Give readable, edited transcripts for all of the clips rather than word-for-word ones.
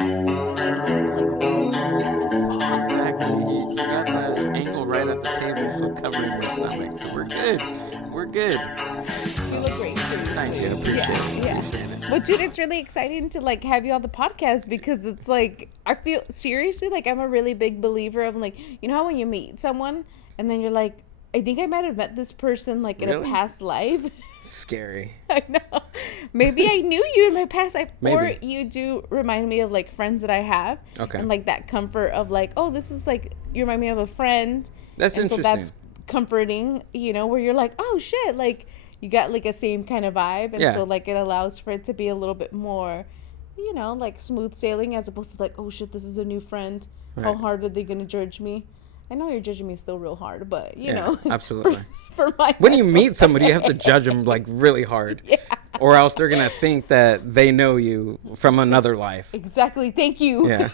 instead of my lip like being firm and taut. Exactly. You got the angle right at the table, so covering my stomach. So we're good. We're good. You look great, Thank seriously. you. Appreciate Yeah, it. yeah. Appreciate it. But dude, it's really exciting to like have you on the podcast because it's like I feel seriously like I'm a really big believer of like you know how when you meet someone and then you're like I think I might have met this person like in a Really? past life. Scary. I know. Maybe I knew you in my past life. Or Maybe. you do remind me of like friends that I have. Okay. And like that comfort of like, oh, this is like you remind me of a friend. That's and interesting. So that's comforting, you know, where you're like, oh shit, like you got like a same kind of vibe. And Yeah. so like it allows for it to be a little bit more, you know, like smooth sailing as opposed to like, oh shit, this is a new friend. How Right. hard are they gonna judge me? I know you're judging me still real hard, but you Yeah, know, absolutely. for my When you mental meet somebody, you have to state. judge them like really hard, Yeah. or else they're gonna think that they know you from another life. Exactly. Thank you. Yeah.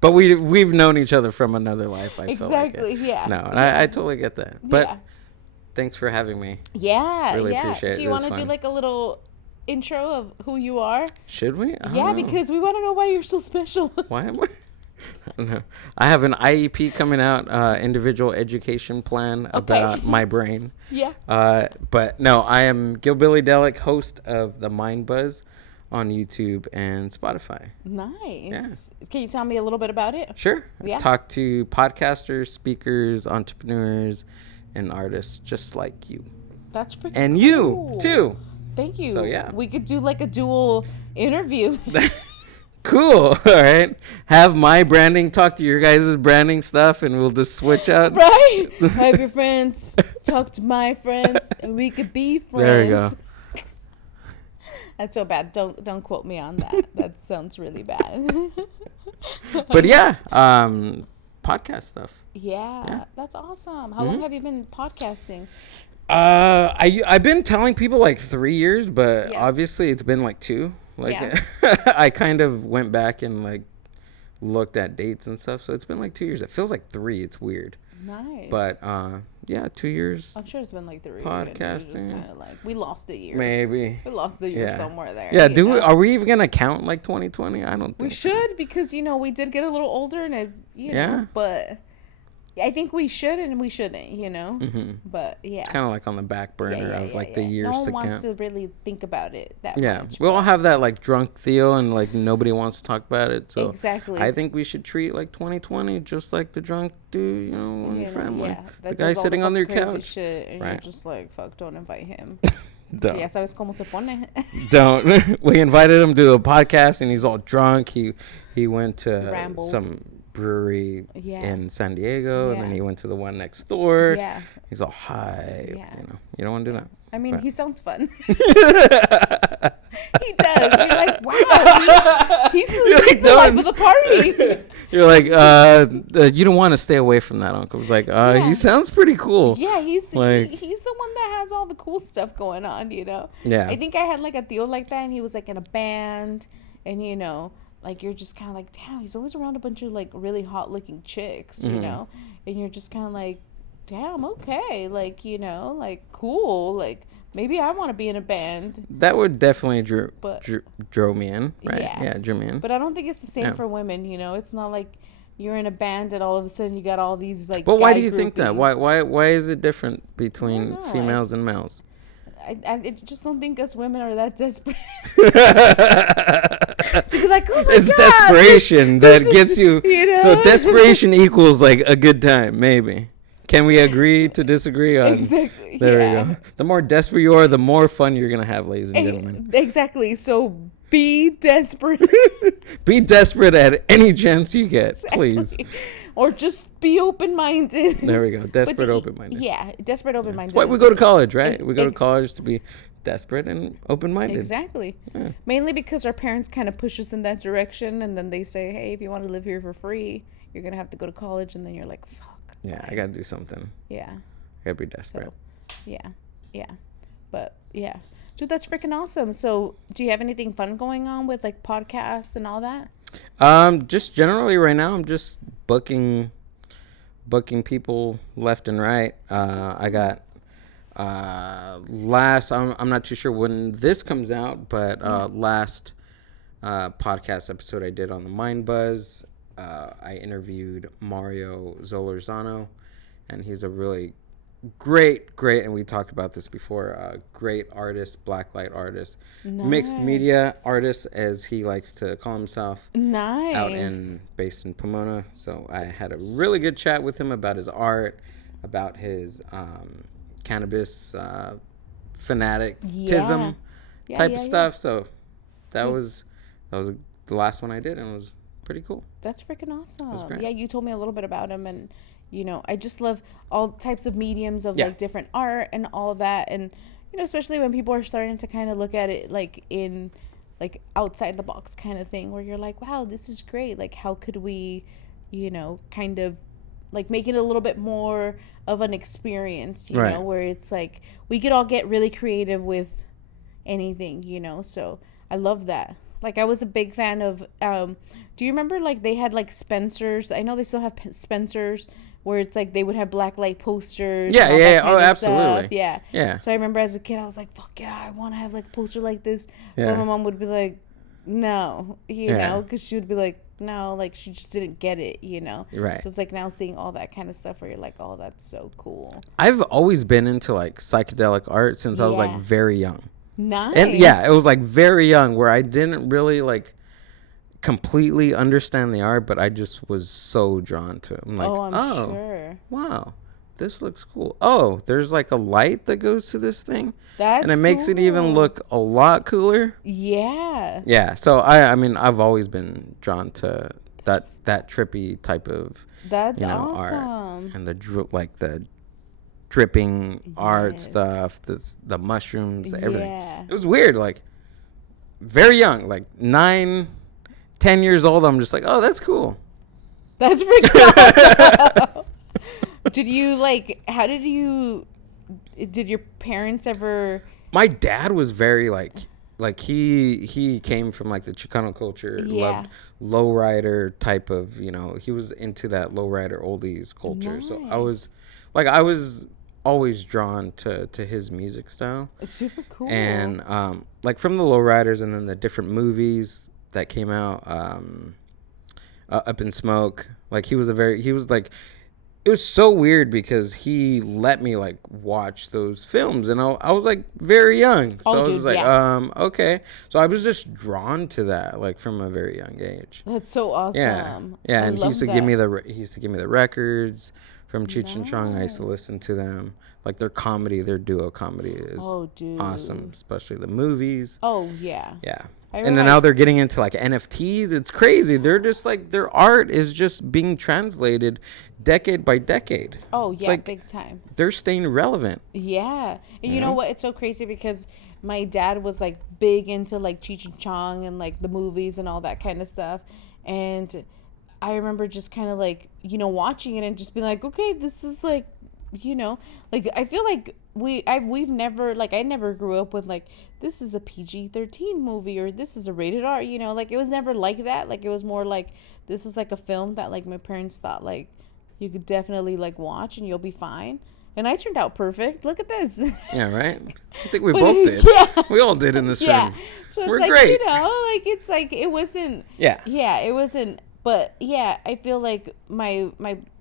But we've known each other from another life. I feel like Exactly. it. Yeah. No, and I totally get that. But Yeah. thanks for having me. Yeah. Really Yeah. appreciate it. Do you It want was to do fun. like a little intro of who you are? Should we? I don't Yeah, know. because we want to know why you're so special. Why am I? I don't know. I have an IEP coming out, individual education plan about my brain. Yeah. But no, I am Gilbilly Delic, host of the Mind Buzz on YouTube and Spotify. Nice. Can you tell me a little bit about it? Sure. Yeah. I talk to podcasters, speakers, entrepreneurs, and artists just like you. That's freaking And cool. you, too. Thank you. So, yeah. We could do like a dual interview. Cool. All right. Have my branding talk to your guys' branding stuff, and we'll just switch out. Right? Have your friends talk to my friends, and we could be friends. There you go. That's so bad. Don't quote me on that. That sounds really bad. But yeah, podcast stuff. Yeah, that's awesome. How long have you been podcasting? I've been telling people like 3 years, but Yeah. obviously it's been like 2. Like Yeah. I kind of went back and like looked at dates and stuff, so it's been like 2 years. It feels like 3. It's weird, Nice. but yeah, 2 years I'm sure it's been like 3 podcasting. Just kind of like we lost a year. maybe. We lost the year Yeah. somewhere there. Yeah, you know? are we even gonna count like 2020? I don't think We so. should because you know we did get a little older and it, you Yeah. know, but I think we should and we shouldn't, you know. Mm-hmm. But yeah. Kind of like on the back burner of like the years no one to wants count. to really think about it that Yeah, much. we all but- have that like drunk Theo, and like nobody wants to talk about it. So Exactly. I think we should treat like 2020 just like the drunk dude, you know, on your family. that The guy does all sitting on their fucking crazy couch. shit, and Right. you're just like, fuck, don't invite him. Don't. Ya sabes cómo se pone. Don't. We invited him to a podcast, and he's all drunk. He went to Rambles. some brewery Yeah. in San Diego, and then Yeah. he went to the one next door. Yeah. He's all high. Yeah. You know, you don't want to do that. I mean, Right. he sounds fun. He does. You're like, wow, he's the life of the party. You're like, you don't want to stay away from that uncle. It's like, Yeah. he sounds pretty cool. Yeah, he's Like- he's the one that has all the cool stuff going on, you know. Yeah. I think I had like a Theo like that, and he was like in a band, and you know, like you're just kind of like, damn, he's always around a bunch of like really hot looking chicks, you know, and you're just kind of like, damn, okay, like you know, like cool, like maybe I want to be in a band, That would definitely But- draw me in, right? Yeah. Yeah, drew me in. but I don't think it's the same Yeah. for women, you know. It's not like you're in a band and all of a sudden you got all these like. But why guy do you think that? groupies. Why is it different between know, females and males? I just don't think us women are that desperate to be like, oh my It's god, desperation there's that gets you. you know? So desperation equals like a good time, maybe. Can we agree to disagree on? Exactly. There yeah. we go. The more desperate you are, the more fun you're gonna have, ladies and gentlemen. Exactly. So be desperate. Be desperate at any chance you get, please. Or just be open-minded. There we go. But Desperate, open-minded. Yeah, desperate, open-minded. That's why we is go to it. college, right? We go to Ex- college to be desperate and open-minded. Exactly. Yeah. Mainly because our parents kind of push us in that direction, and then they say, hey, if you want to live here for free, you're going to have to go to college, and then you're like, fuck. Yeah, I gotta do something. Yeah. I gotta be desperate. So, yeah. But, yeah. Dude, that's freaking awesome. So, do you have anything fun going on with, like, podcasts and all that? Just generally right now, I'm just booking people left and right. I got I'm not too sure when this comes out, but last podcast episode I did on the Mind Buzz. I interviewed Mario Zolorzano, and he's a really great, and we talked about this before, great artist, blacklight artist, mixed media artist, as he likes to call himself. Nice. Based in Pomona. So I had a really good chat with him about his art, about his cannabis fanaticism type of stuff. So that was the last one I did, and it was pretty cool. That's freaking awesome. It was great. Yeah, you told me a little bit about him, and I just love all types of mediums of like different art and all of that. And, especially when people are starting to kind of look at it like in like outside the box kind of thing, where you're like, wow, this is great. Like, how could we, kind of like make it a little bit more of an experience, you know, where it's like we could all get really creative with anything, So I love that. Like, I was a big fan of, do you remember like they had like Spencer's? I know they still have Spencer's, where it's like they would have blacklight posters. Yeah. Oh, absolutely. Stuff. Yeah. So I remember as a kid, I was like, fuck yeah, I want to have like a poster like this. But my mom would be like, no, know, because she would be like, no, like she just didn't get it, Right. So it's like now seeing all that kind of stuff where you're like, oh, that's so cool. I've always been into like psychedelic art since I was like very young. Nice. And it was like very young, where I didn't really like completely understand the art, but I just was so drawn to it. I'm like, I'm sure. Wow, this looks cool. Oh, there's like a light that goes to this thing. And it makes it even look a lot cooler. Yeah. Yeah. So I mean, I've always been drawn to that trippy type of That's awesome art, and the dripping art stuff, the mushrooms, everything. It was weird, like very young, like 9-10 years old. I'm just like, oh, that's cool. That's freaking awesome. Did your parents ever? My dad was very like he came from like the Chicano culture, loved lowrider type of, he was into that lowrider oldies culture. Nice. So I was always drawn to his music style. It's super cool. And like from the lowriders, and then the different movies that came out, Up in Smoke, like it was so weird because he let me like watch those films, and I was like very young, so I was like, okay. So I was just drawn to that like from a very young age. That's so awesome. Yeah. And he used to give me the records from Cheech and Chong. I used to listen to them. Like their duo comedy is awesome, especially the movies. Oh yeah. Yeah. And then now they're getting into like NFTs. It's crazy. They're just like, their art is just being translated decade by decade. Oh yeah, like, big time. They're staying relevant. Yeah. And you know what? It's so crazy because my dad was like big into like Cheech and Chong and like the movies and all that kind of stuff. And I remember just kind of like, watching it and just being like, okay, this is like, like I feel like we've never, like I never grew up with like, this is a PG-13 movie or this is a rated R, like it was never like that. Like it was more like, this is like a film that like my parents thought like you could definitely like watch and you'll be fine. And I turned out perfect. Look at this. Yeah, right? I think we both did. Yeah. We all did in this room. So it's We're like, great. like it's like, it wasn't. Yeah. Yeah, it wasn't. But yeah, I feel like my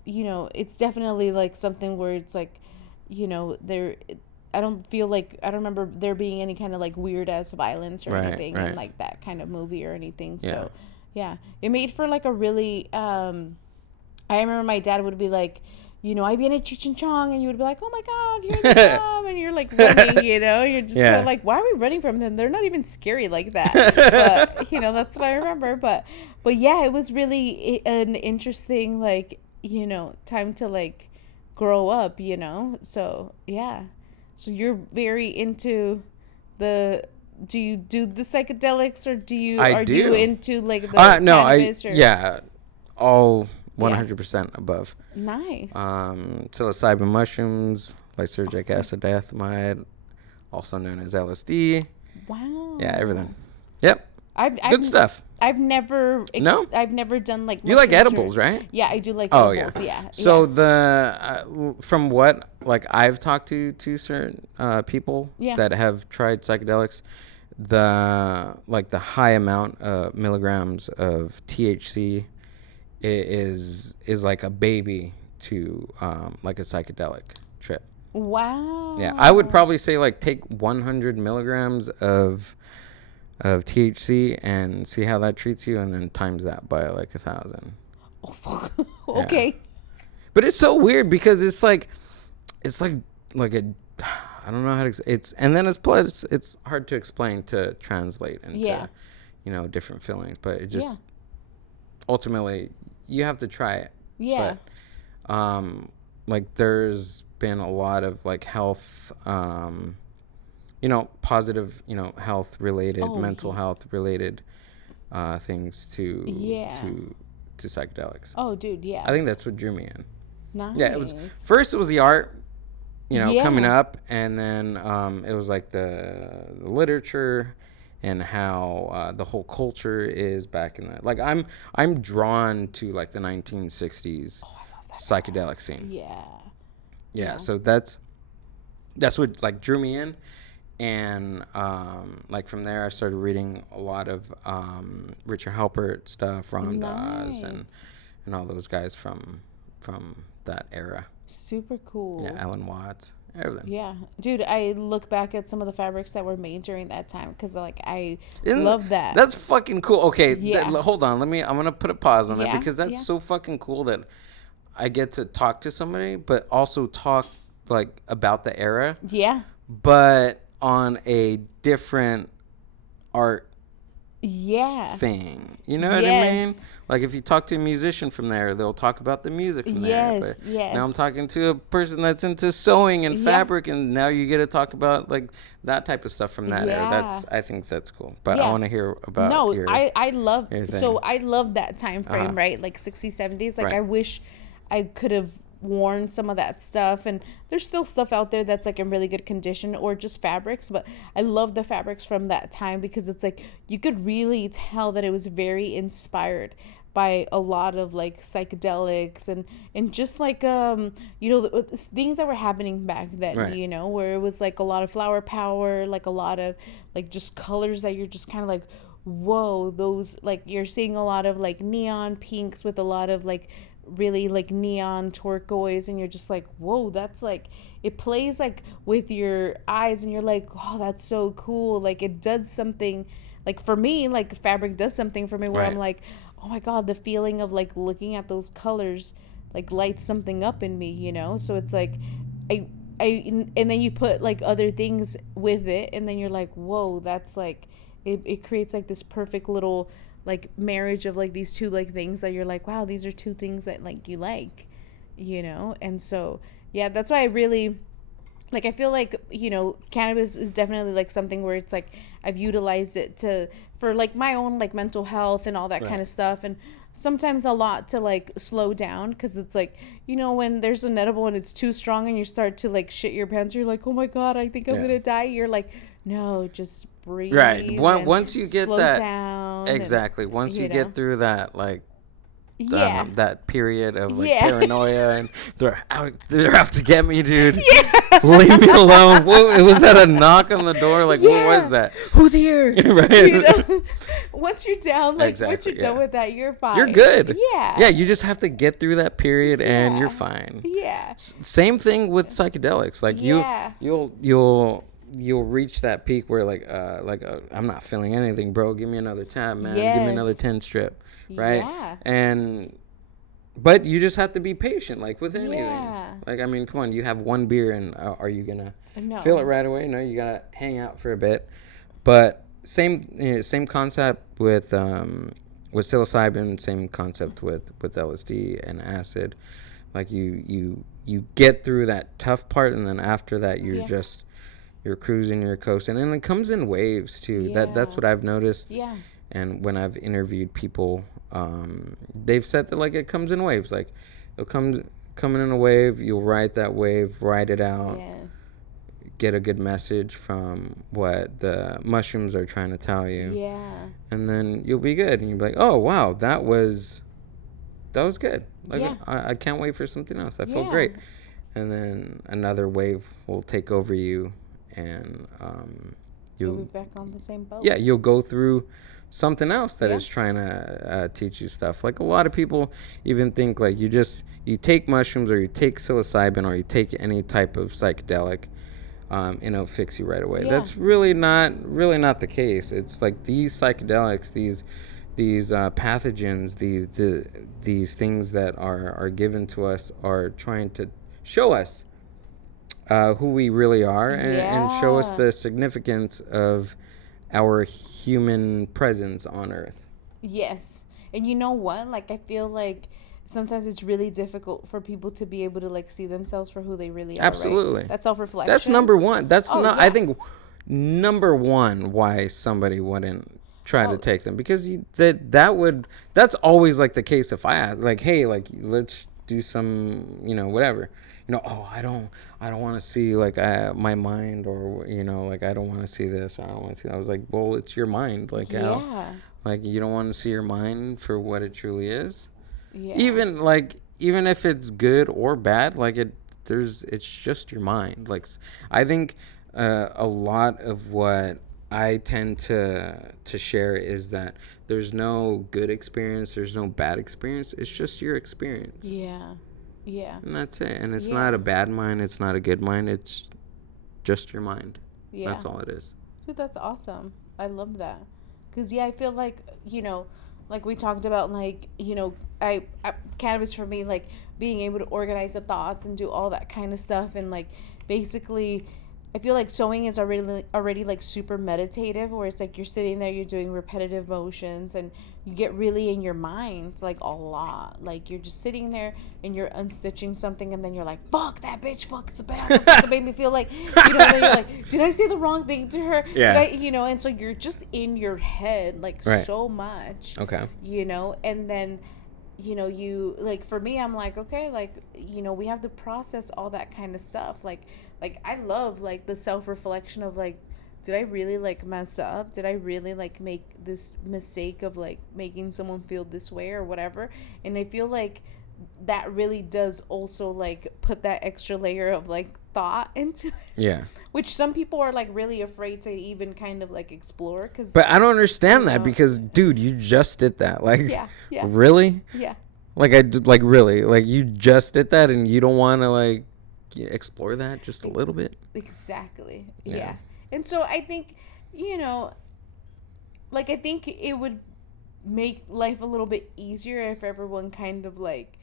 it's definitely like something where it's like, I don't remember there being any kind of like weird ass violence or anything in like that kind of movie or anything. Yeah. So yeah, it made for like a really, I remember my dad would be like, I'd be in a Cheech and Chong and you would be like, oh my God, you're the mom, and you're like running, you're just kind of like, why are we running from them? They're not even scary like that. But, that's what I remember. But yeah, it was really an interesting, like, time to like grow up, So yeah. So you're very into do you do the psychedelics or are you into like the cannabis? All 100% above. Nice. Psilocybin mushrooms, lysergic acid diethylmide, also known as LSD. Wow. Yeah, everything. Yep. Good stuff. I've never I've never done like you like edibles, right? Yeah, I do like edibles. Yeah. So the from what like I've talked to certain people that have tried psychedelics, the high amount of milligrams of THC is like a baby to like a psychedelic trip. Wow. Yeah, I would probably say like take 100 milligrams of THC and see how that treats you, and then times that by like 1,000. Okay. Yeah. But it's so weird because it's like a, I don't know how to, it's, and then it's hard to explain, to translate into, different feelings, but it just, ultimately you have to try it. Yeah. But, like there's been a lot of like health, positive, health related, mental health related, things to psychedelics. Oh, dude. Yeah. I think that's what drew me in. Nice. Yeah. It was the art, coming up, and then, it was like the literature and how, the whole culture is back in that. Like I'm drawn to like the 1960s psychedelic scene. Yeah. So that's what like drew me in. And like from there I started reading a lot of Richard Halpert stuff, Ram Dass, and all those guys from that era. Super cool. Yeah, Alan Watts, everything. Yeah, dude, I look back at some of the fabrics that were made during that time because like I love that. That's fucking cool. Okay, hold on. I'm gonna put a pause on that because that's so fucking cool that I get to talk to somebody, but also talk like about the era. Yeah. But on a different art thing. You know what I mean? Like if you talk to a musician from there, they'll talk about the music from there. But now I'm talking to a person that's into sewing and fabric, and now you get to talk about like that type of stuff from that era. I think that's cool. But I want to hear about I love that time frame, right? Like 60s, 70s. Like I wish I could have worn some of that stuff, and there's still stuff out there that's like in really good condition, or just fabrics, but I love the fabrics from that time because it's like you could really tell that it was very inspired by a lot of like psychedelics and just like things that were happening back then, where it was like a lot of flower power, like a lot of like just colors that you're just kind of like, whoa, those, like you're seeing a lot of like neon pinks with a lot of like really like neon turquoise, and you're just like, whoa, that's like, it plays like with your eyes, and you're like, oh, that's so cool. Like it does something, like for me, like fabric does something for me where I'm like, oh my god, the feeling of like looking at those colors like lights something up in me, so it's like I and then you put like other things with it, and then you're like, whoa, that's like it creates like this perfect little like marriage of like these two like things that you're like, wow, these are two things that like you like, and so that's why I really like, I feel like cannabis is definitely like something where it's like I've utilized it for like my own like mental health and all that kind of stuff, and sometimes a lot to like slow down, because it's like, when there's an edible and it's too strong and you start to like shit your pants, you're like, oh my god, I think I'm gonna die. You're like, no, just breathe. Right. Once you get slow that down, exactly. Once you get through that, like that period of like paranoia and they're out to get me, dude. Leave me alone. What was that, a knock on the door? Like what was that? Who's here? Right. Once you're down, like once you're done with that, you're fine. You're good. Yeah. You just have to get through that period and you're fine. Yeah. Same thing with psychedelics. Like you'll reach that peak where like I'm not feeling anything, bro. Give me another tab, man. Give me another 10 strip, right? But you just have to be patient, like with anything. Like, I mean, come on, you have one beer and are you gonna feel it right away? No, you gotta hang out for a bit. But same concept with psilocybin, same concept with LSD and acid. Like you get through that tough part, and then after that you're cruising, you're coasting, and it comes in waves too. That's what I've noticed. And when I've interviewed people, they've said that like it comes in waves. Like it'll coming in a wave, you'll ride that wave, ride it out, get a good message from what the mushrooms are trying to tell you, and then you'll be good, and you'll be like, oh wow, that was good. Like I can't wait for something else. I feel great. And then another wave will take over you, and you'll be back on the same boat. Yeah, you'll go through something else that Yeah. is trying to teach you stuff. Like a lot of people even think like you take mushrooms or you take psilocybin or you take any type of psychedelic, and it'll fix you right away. Yeah. That's really not the case. It's like these psychedelics, these pathogens, these things that are given to us are trying to show us who we really are and show us the significance of our human presence on Earth. Yes. And you know what? Like, I feel like sometimes it's really difficult for people to be able to, like, see themselves for who they really are. Absolutely. Right? That's self-reflection. That's number one. That's I yeah. think, number one why somebody wouldn't try to take them. Because that's always, like, the case if I ask, like, hey, like, let's do some, whatever. I don't want to see like my mind, or like I don't want to see this, or I don't want to see that. I was like, well, it's your mind, like like you don't want to see your mind for what it truly is. Yeah. Even if it's good or bad, like it's just your mind. Like I think a lot of what I tend to share is that there's no good experience, there's no bad experience. It's just your experience. Yeah. Yeah. And that's it. And it's not a bad mind. It's not a good mind. It's just your mind. Yeah. That's all it is. Dude, that's awesome. I love that. Because, I feel like, like we talked about, like, I cannabis for me, like, being able to organize the thoughts and do all that kind of stuff. And, like, basically, I feel like sewing is already like super meditative, where it's like you're sitting there, you're doing repetitive motions, and you get really in your mind like a lot. Like you're just sitting there and you're unstitching something, and then you're like, "Fuck that bitch! Fuck, it's bad. It made me feel like, and then you're like, did I say the wrong thing to her? Yeah. Did I, and so you're just in your head like so much. Okay. And then. You like, for me, I'm like, okay, like, we have to process all that kind of stuff. Like I love like the self-reflection of like, did I really like mess up? Did I really like make this mistake of like making someone feel this way or whatever? And I feel like that really does also like put that extra layer of like thought into it. Yeah. Which some people are like really afraid to even kind of like explore. But I don't understand that because, dude, you just did that. Like, yeah. Really? Yeah. Like really? Like you just did that and you don't want to like explore that just a little bit? Exactly. Yeah. And so I think, like I think it would make life a little bit easier if everyone kind of like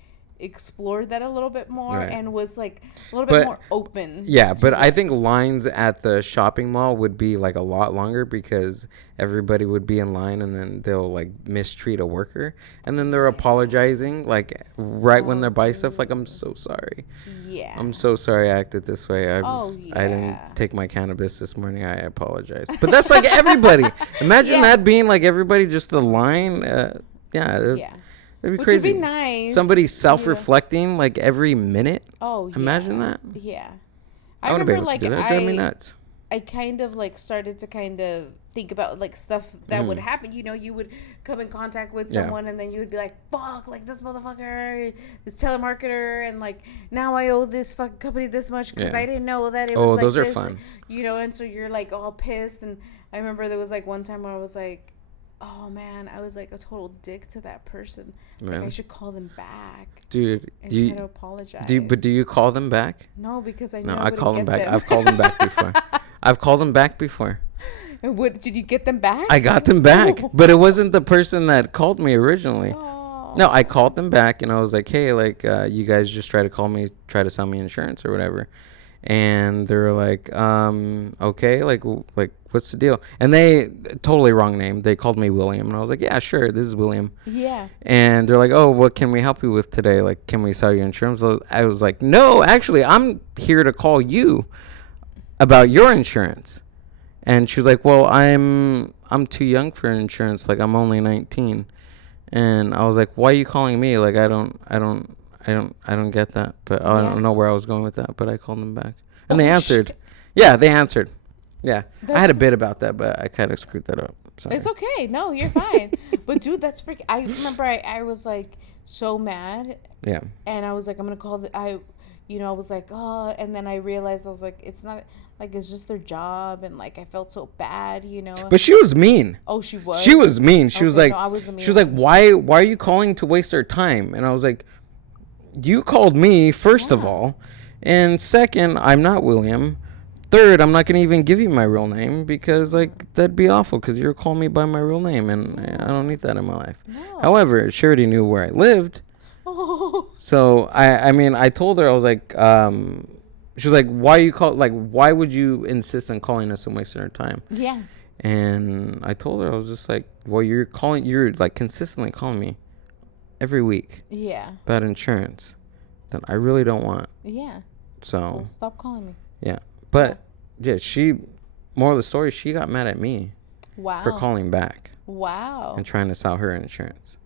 explored that a little bit more and was like a little bit more open. Yeah, but I think lines at the shopping mall would be like a lot longer because everybody would be in line and then they'll like mistreat a worker and then they're apologizing like when they're buying stuff like, I'm so sorry. Yeah. I'm so sorry I acted this way. I didn't take my cannabis this morning. I apologize. But that's like everybody. Imagine that being like everybody, just the line. That'd be Which crazy. Would be nice. Somebody self-reflecting like every minute. Oh, yeah. Imagine that. Yeah. I want to be able to do that. Drive me nuts. I kind of like started to kind of think about like stuff that would happen. You would come in contact with someone and then you would be like, fuck, like this motherfucker, this telemarketer, and like now I owe this fucking company this much because I didn't know that it was like those are this. fun. And so you're like all pissed. And I remember there was like one time where I was like, oh man, I was like a total dick to that person. Like I should call them back, dude. And try to apologize. Do you call them back? No, because I I call them back. I've called them back before. I've called them back before. And what did you get them back? I got them back, but it wasn't the person that called me originally. Oh. No, I called them back and I was like, hey, like you guys just try to call me, try to sell me insurance or whatever. And they were like, okay, like what's the deal? And they totally wrong name. They called me William, and I was like, yeah, sure, this is William. Yeah. And they're like, oh, what can we help you with today? Like, can we sell you insurance? I was like, no, actually, I'm here to call you about your insurance. And she was like, well, I'm too young for insurance. Like, I'm only 19. And I was like, why are you calling me? Like, I don't get that, but I don't know where I was going with that, but I called them back and they answered. Yeah, they answered. Yeah. I had a bit about that, but I kind of screwed that up. Sorry. It's okay. No, you're fine. But dude, that's freaking, I remember I was like so mad. Yeah. And I was like, I'm going to call you know, I was like, oh, and then I realized I was like, it's not like, it's just their job, and like I felt so bad, you know. But she was mean. Oh, she was. She was mean. She was like, no, I was the mean she was like, why are you calling to waste our time? And I was like, you called me first of all, and second, I'm not William. Third, I'm not going to even give you my real name because, like, that'd be awful because you're calling me by my real name, and I don't need that in my life. No. However, she already knew where I lived. Oh. So, I mean, I told her, I was like, she was like, why would you insist on calling us and wasting our time? Yeah. And I told her, I was just like, well, you're like consistently calling me every week. Yeah. About insurance. Then I really don't want. Yeah. So stop calling me. Yeah. But yeah, moral of the story, she got mad at me. Wow. For calling back. Wow. And trying to sell her insurance.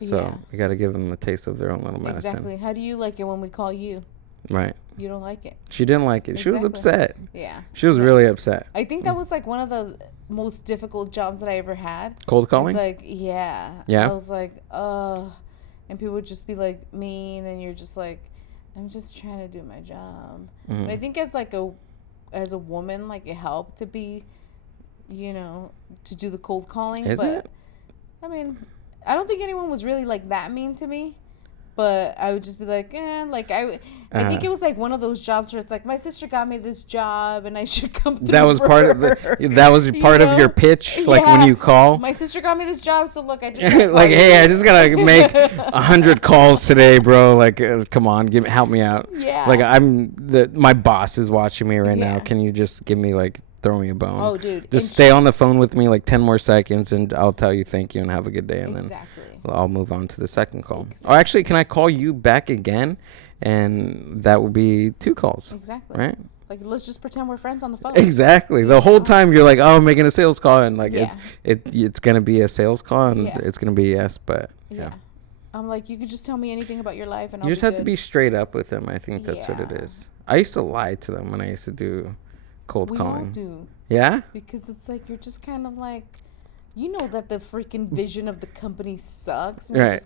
So you got to give them a taste of their own little medicine. Exactly. How do you like it when we call you? Right. You don't like it. She didn't like it. Exactly. She was upset. Yeah. She was really upset. I think that was like one of the most difficult jobs that I ever had. Cold calling? It's like, yeah. Yeah. I was like, ugh. And people would just be like mean, and you're just like, I'm just trying to do my job. Mm-hmm. But I think as a woman, like, it helped to be, you know, to do the cold calling. Is it? I mean, I don't think anyone was really like that mean to me. But I would just be like, like I think it was like one of those jobs where it's like, my sister got me this job and I should come through. That was part of your pitch, like when you call. My sister got me this job, so look, I just like, hey, I just gotta make 100 calls today, bro. Like, come on, help me out. Yeah. Like my boss is watching me right now. Can you just throw me a bone? Oh, dude. Just stay on the phone with me like 10 more seconds, and I'll tell you thank you and have a good day, and then I'll move on to the second call. Exactly. Or actually, can I call you back again? And that will be 2 calls. Exactly. Right? Like, let's just pretend we're friends on the phone. Exactly. The whole time you're like, oh, I'm making a sales call, and like it's gonna be a sales call, and it's gonna be yes, but yeah. I'm like, you could just tell me anything about your life, and you just have to be straight up with them. I think that's what it is. I used to lie to them when I used to do cold calling. We all do. Yeah? Because it's like, you're just kind of like, you know that the freaking vision of the company sucks. And right.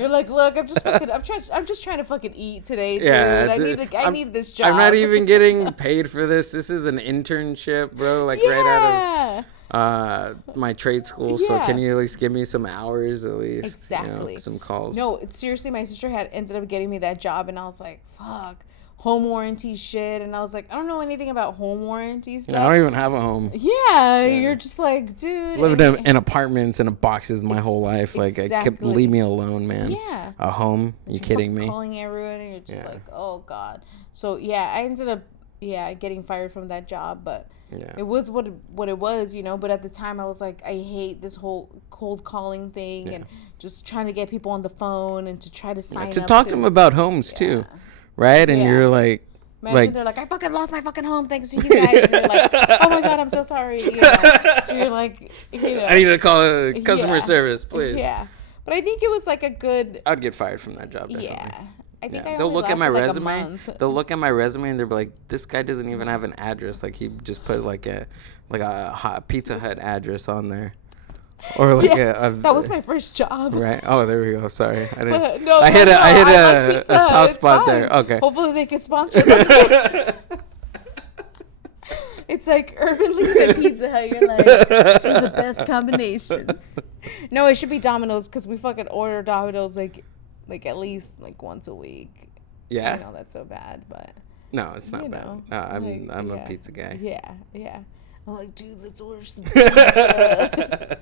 You're like, look, I'm just trying to fucking eat today, dude. Yeah, I need this job. I'm not even getting paid for this. This is an internship, bro. Like right out of my trade school. Yeah. So can you at least give me some hours at least? Exactly. Some calls. No, seriously, my sister ended up getting me that job, and I was like, fuck. Home warranty shit, and I was like, I don't know anything about home warranty stuff. Yeah, I don't even have a home. Yeah, you're just like, dude. Lived in apartments and boxes my whole life. Like, leave me alone, man. Yeah. A home? You kidding me? Calling everyone, and you're just like, oh god. So yeah, I ended up getting fired from that job, but it was what it was, you know. But at the time, I was like, I hate this whole cold calling thing and just trying to get people on the phone and to try to sign up to talk to them about homes too. Right? And you're like... Imagine they're like, I fucking lost my fucking home thanks to you guys. And you're like, oh my God, I'm so sorry. You know? So you're like, you know. I need to call customer service, please. Yeah. But I think it was like a good... I'd get fired from that job, definitely. Yeah. I think they'll look at my resume. They'll look at my resume and they'll be like, this guy doesn't even have an address. Like, he just put like a Pizza Hut address on there. Or like that was my first job. Right. Oh, there we go. Sorry, I didn't. But no, I hit a soft spot there. Okay. Hopefully they can sponsor us. It's like Urban Leaf and Pizza Hut. You're like, two of the best combinations. No, it should be Domino's because we fucking order Domino's like at least like once a week. Yeah. I know that's so bad, but no, it's not bad. No, I'm a pizza guy. Yeah. I'm like, dude, let's order some pizza.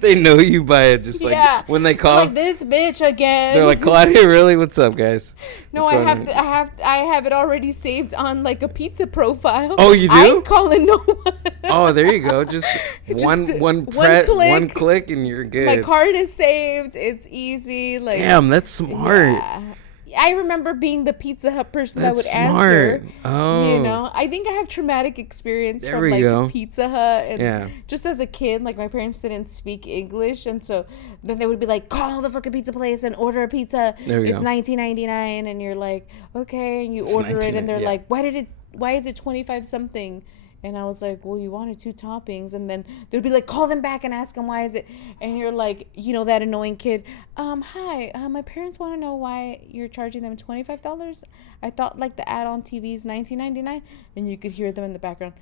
They know you by it, just like when they call. Like, this bitch again. They're like, Claudia, really? What's up, guys? No, I have it already saved on like a pizza profile. Oh, you do? I ain't calling no one. Oh, there you go. Just one click, and you're good. My card is saved. It's easy. Like, damn, that's smart. Yeah. I remember being the Pizza Hut person that would answer. Oh. You know, I think I have traumatic experience from like Pizza Hut, and just as a kid, like my parents didn't speak English, and so then they would be like, call the fucking pizza place and order a pizza. It's $19.99, and you're like, okay, and you order it, and they're like, why is it 25 something? And I was like, well, you wanted 2 toppings. And then they'd be like, call them back and ask them why is it. And you're like, that annoying kid. Hi, my parents want to know why you're charging them $25. I thought like the ad on TV is $19.99. And you could hear them in the background.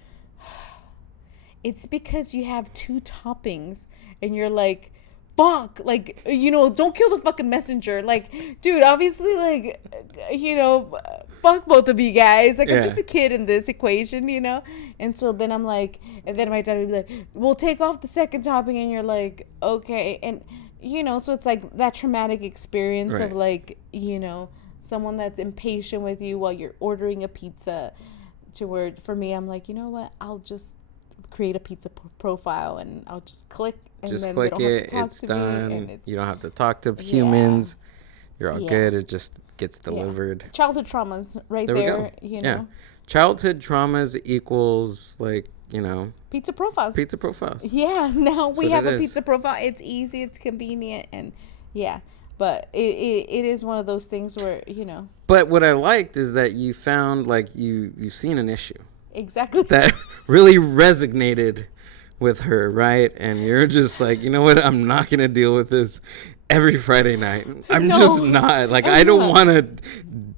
It's because you have 2 toppings. And you're like, fuck, like, don't kill the fucking messenger. Like, dude, obviously, like, fuck both of you guys. Like, I'm just a kid in this equation, And so then I'm like, and then my dad would be like, we'll take off the second topping. And you're like, okay. And, so it's like that traumatic experience of like, someone that's impatient with you while you're ordering a pizza, to where for me, I'm like, you know what? I'll just create a pizza profile and I'll just click. And just then click it, it's done. You don't have to talk to humans. You're all good. It just gets delivered. Childhood traumas right there, Yeah. Childhood traumas equals like, pizza profiles. Pizza profiles. Yeah, now we have a pizza profile. It's easy, it's convenient, and but it is one of those things where, But what I liked is that you found like you've seen an issue. Exactly. That really resonated with her, right? And you're just like, you know what? I'm not going to deal with this every Friday night. I'm just not. Like, I don't want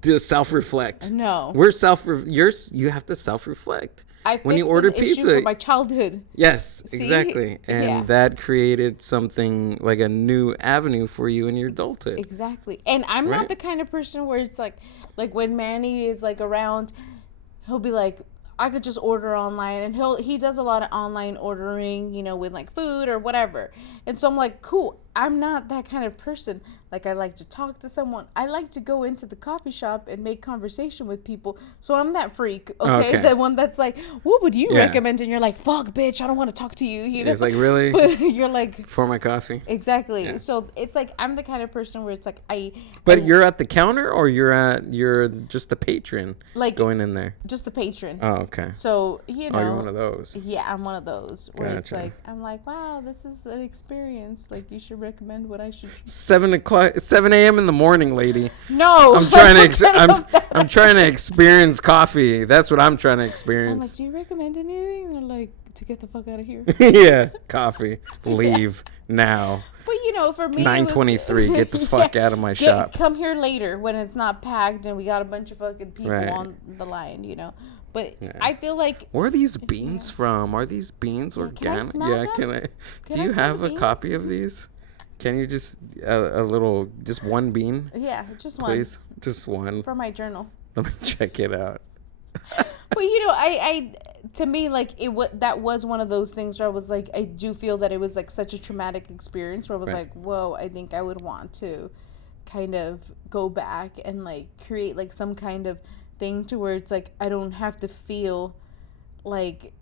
to self-reflect. No. You have to self-reflect. When you order pizza from my childhood. Yes, exactly. And that created something like a new avenue for you in your adulthood. Exactly. And I'm not the kind of person where it's like when Manny is like around, he'll be like, I could just order online, and he does a lot of online ordering, with like food or whatever. And so I'm like, cool. I'm not that kind of person. Like, I like to talk to someone. I like to go into the coffee shop and make conversation with people. So I'm that freak, okay? The one that's like, what would you recommend? And you're like, fuck, bitch, I don't want to talk to you. It's like, really? But you're like... For my coffee? Exactly. Yeah. So it's like, I'm the kind of person where it's like, But you're at the counter, or you're just the patron going in there? Just the patron. Oh, okay. So, Oh, you're one of those. Yeah, I'm one of those. Where it's like, I'm like, wow, this is an experience. Like, you should recommend what I should... 7 a.m. in the morning, lady. No, I'm trying to experience coffee. That's what I'm trying to experience. I'm like, do you recommend anything? They're like, to get the fuck out of here. Yeah, coffee. Leave now. But for me, 9:23. Get the fuck out of my shop. Come here later when it's not packed and we got a bunch of fucking people on the line. But I feel like... Where are these beans from? Are these beans organic? Can I? Do you have a copy of these? Can you just just one bean? Yeah, just one. Please, just one. For my journal. Let me check it out. But I to me, like, that was one of those things where I was like, I do feel that it was like such a traumatic experience where I was like, whoa, I think I would want to kind of go back and like create like some kind of thing to where it's like I don't have to feel like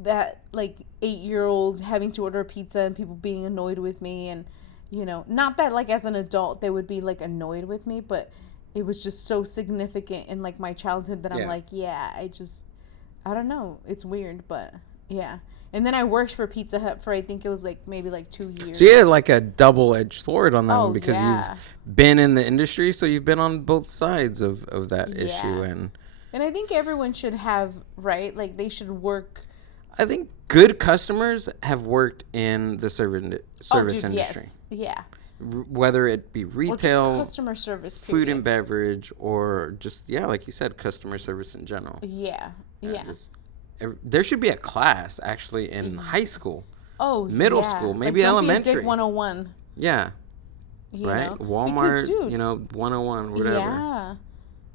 that, like 8-year-old having to order a pizza and people being annoyed with me. And not that like as an adult they would be like annoyed with me, but it was just so significant in like my childhood that I'm like, I don't know, it's weird, but yeah. And then I worked for Pizza Hut for I think it was like maybe like 2 years. So you had like a double-edged sword on them because you've been in the industry, so you've been on both sides of that issue. And I think everyone should have, right? Like they should work. I think good customers have worked in the service industry. Yes. Yeah. Whether it be retail, or just customer service, period. Food and beverage, or just like you said, customer service in general. Yeah. There should be a class actually in high school. Middle school, maybe like, elementary. Dick 101. Yeah. Right? Walmart, because, dude, 101, whatever. Yeah.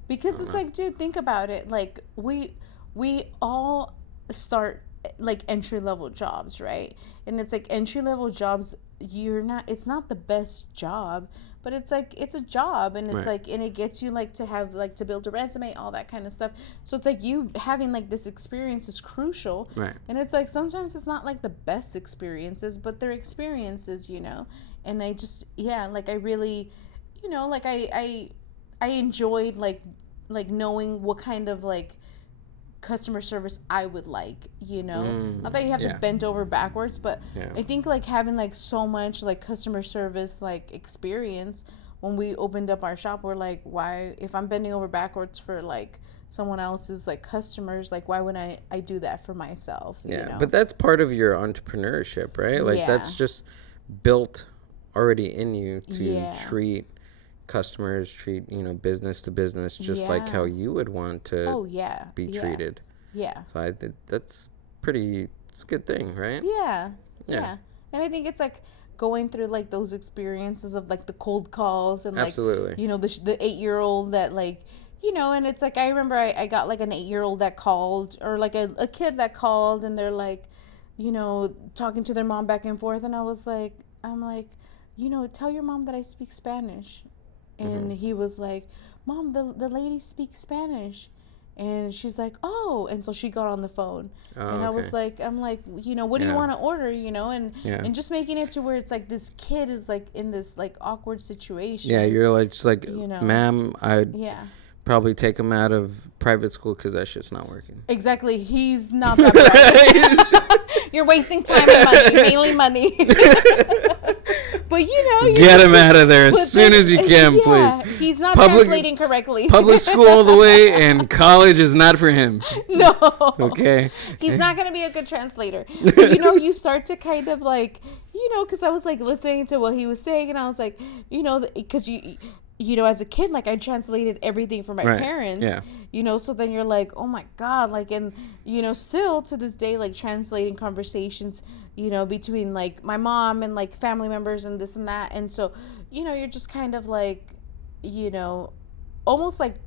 Because it's like, dude, think about it. Like we all start like entry level jobs, right? And it's like entry level jobs, it's not the best job, but it's like it's a job, and it's like, and it gets you like to have like to build a resume, all that kind of stuff. So it's like you having like this experience is crucial, right? And it's like sometimes it's not like the best experiences, but they're experiences, And I just like I really, like I enjoyed like knowing what kind of like customer service I would like, not that you have to bend over backwards, but I think like having like so much like customer service like experience, when we opened up our shop, we're like, why, if I'm bending over backwards for like someone else's like customers, like why wouldn't I do that for myself? Yeah, you know? but that's part of your entrepreneurship, right? Like that's just built already in you to treat customers, treat, you know, business to business, just like how you would want to be treated. Yeah. So I think it's a good thing, right? Yeah. And I think it's like going through like those experiences of like the cold calls and like, you know, the 8-year-old that like, you know, and it's like, I remember I got like an 8-year-old that called, or like a kid that called, and they're like, you know, talking to their mom back and forth. And I'm like, you know, tell your mom that I speak Spanish. And he was like, Mom, the lady speaks Spanish. And she's like, oh. And so she got on the phone. And I was like, I'm like, you know, what do you want to order, you know? And just making it to where it's like this kid is like in this like awkward situation. Yeah, you're like, just like, you know, ma'am, I'd probably take him out of private school because that shit's not working. Exactly. He's not that bright. You're wasting time and money, mainly money. But, you know. Get him out of there as soon as you can, please. He's not translating correctly. Public school all the way, and college is not for him. No. Okay. He's not going to be a good translator. But, you know, you start to kind of like, you know, because I was like listening to what he was saying, and I was like, you know, because you know, as a kid, like I translated everything for my parents, you know, so then you're like, oh my God, like, and, you know, still to this day, like translating conversations, you know, between like my mom and like family members and this and that. And so, you know, you're just kind of like, you know, almost like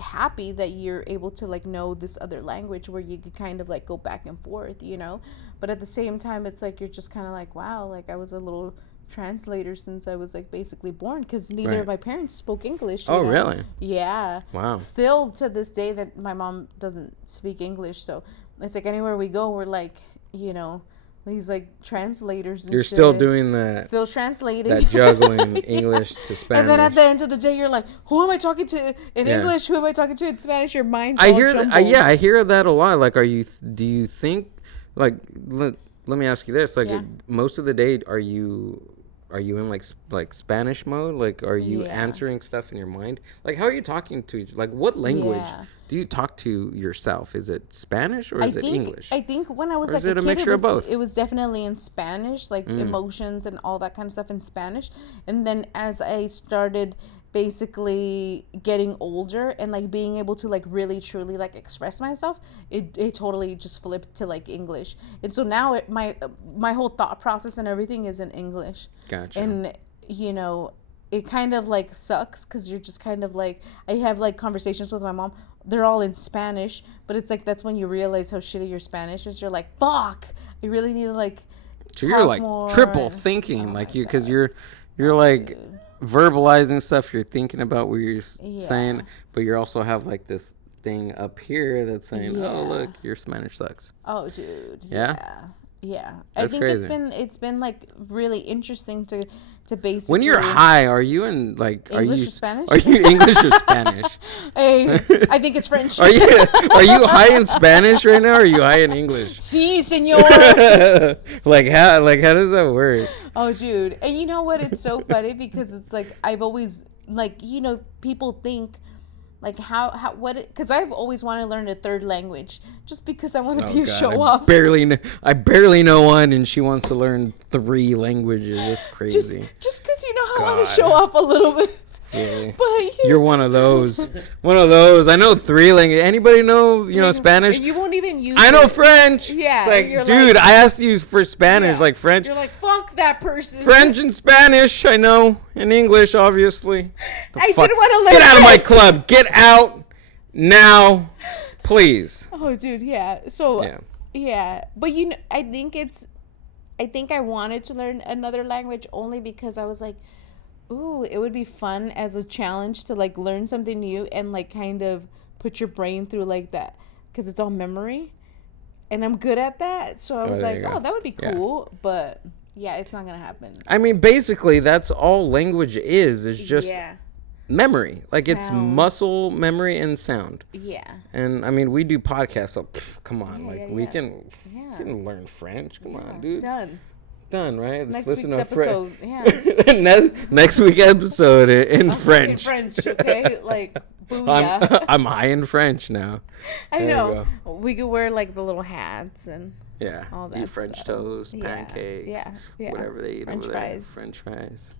happy that you're able to like know this other language where you could kind of like go back and forth, you know, but at the same time, it's like, you're just kind of like, wow, like I was a little translator since I was like basically born, because neither of my parents spoke English. Oh, really? Yeah. Wow. Still to this day that my mom doesn't speak English, so it's like anywhere we go, we're like, you know, these like translators and you're shit. Still doing that, still translating, that juggling English to Spanish, and then at the end of the day you're like, who am I talking to in English, who am I talking to in Spanish? Your mind's I all hear jumbled. I hear that a lot. Like, do you think, like, let me ask you this, like, most of the day are you in like Spanish mode? Like, are you answering stuff in your mind? Like, how are you talking to like, what language do you talk to yourself? Is it Spanish or is it English? I think when I was like a kid, mixture of both? It was definitely in Spanish, like emotions and all that kind of stuff in Spanish. And then as I started basically getting older and like being able to like really truly like express myself, it totally just flipped to like English. And so now my whole thought process and everything is in English. Gotcha. And you know, it kind of like sucks because you're just kind of like, I have like conversations with my mom, they're all in Spanish, but it's like that's when you realize how shitty your Spanish is. You're like, fuck, I really need to like so you're like more. Triple thinking, like you, because you're like verbalizing stuff, you're thinking about what you're saying, but you also have like this thing up here that's saying, oh look, your Spanish sucks. Oh dude. Yeah. That's I think crazy. it's been like really interesting to basically. When you're high, are you in like English or Spanish? Are you English or Spanish? I think it's French. Are you high in Spanish right now, or are you high in English? Sí, señor. like how does that work? Oh dude. And you know what, it's so funny because it's like I've always like, you know, people think like because I've always wanted to learn a third language just because I want to be a show off. I barely know one, and she wants to learn 3 languages. It's crazy. Just because, you know, I want to show off a little bit. Yeah. But you're one of those. I know 3 languages. Anybody know, know, Spanish? You won't even use I know French. Yeah. It's like, dude, I asked you for Spanish, like French. You're like, fuck that person. French and Spanish, I know. And English, obviously. I didn't want to learn Get out of my club. Get out now, please. Oh, dude, yeah. So, yeah. But, you know, I think I wanted to learn another language only because I was like, ooh, it would be fun as a challenge to like learn something new and like kind of put your brain through like that, because it's all memory and I'm good at that. So I was like, oh, that would be cool. But yeah, it's not gonna happen. I mean, basically that's all language is just memory. Like sound. It's muscle memory and sound. Yeah. And I mean, we do podcasts, so come on, we can learn French. Come on, dude. Done. done, right? Next week's episode, yeah. next week's episode in French. In French, okay? Like, booyah. I'm high in French now. I know. We could wear, like, the little hats and all that eat French toast, pancakes, whatever they eat French over fries. there. French fries,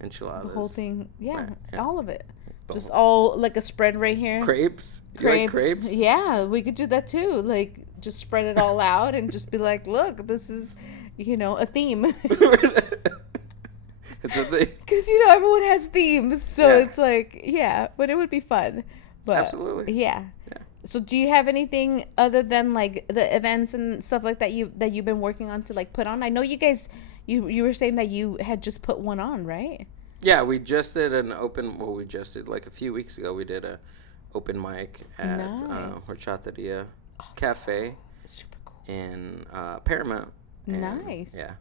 enchiladas. The whole thing, Right, all of it. Just all, like, a spread right here. Crepes? You like crepes? Yeah, we could do that, too. Like, just spread it all out and just be like, look, this is, a theme. It's a thing. Because, everyone has themes. So it's like, but it would be fun. But, absolutely. Yeah. So do you have anything other than, like, the events and stuff like that you've been working on to, like, put on? I know you guys, you were saying that you had just put one on, right? Yeah, we just did like a few weeks ago, we did a open mic at Horchateria Cafe. Super cool. In Paramount. Nice. Yeah.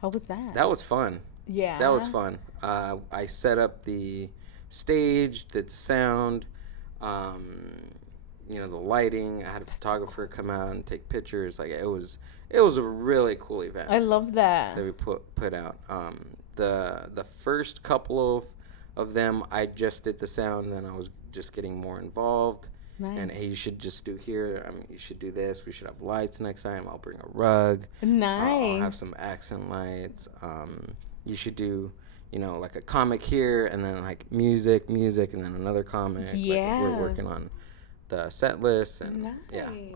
How was that? That was fun. Yeah. That was fun. I set up the stage, did sound, the lighting. I had a photographer come out and take pictures. Like it was a really cool event. I love that. That we put out. The first couple of them, I just did the sound, and then I was just getting more involved. Nice. And hey, you should just do here. I mean, you should do this. We should have lights next time. I'll bring a rug. Nice. I'll have some accent lights. You should do, like a comic here, and then like music, and then another comic. Yeah. Like, we're working on the set list, and nice.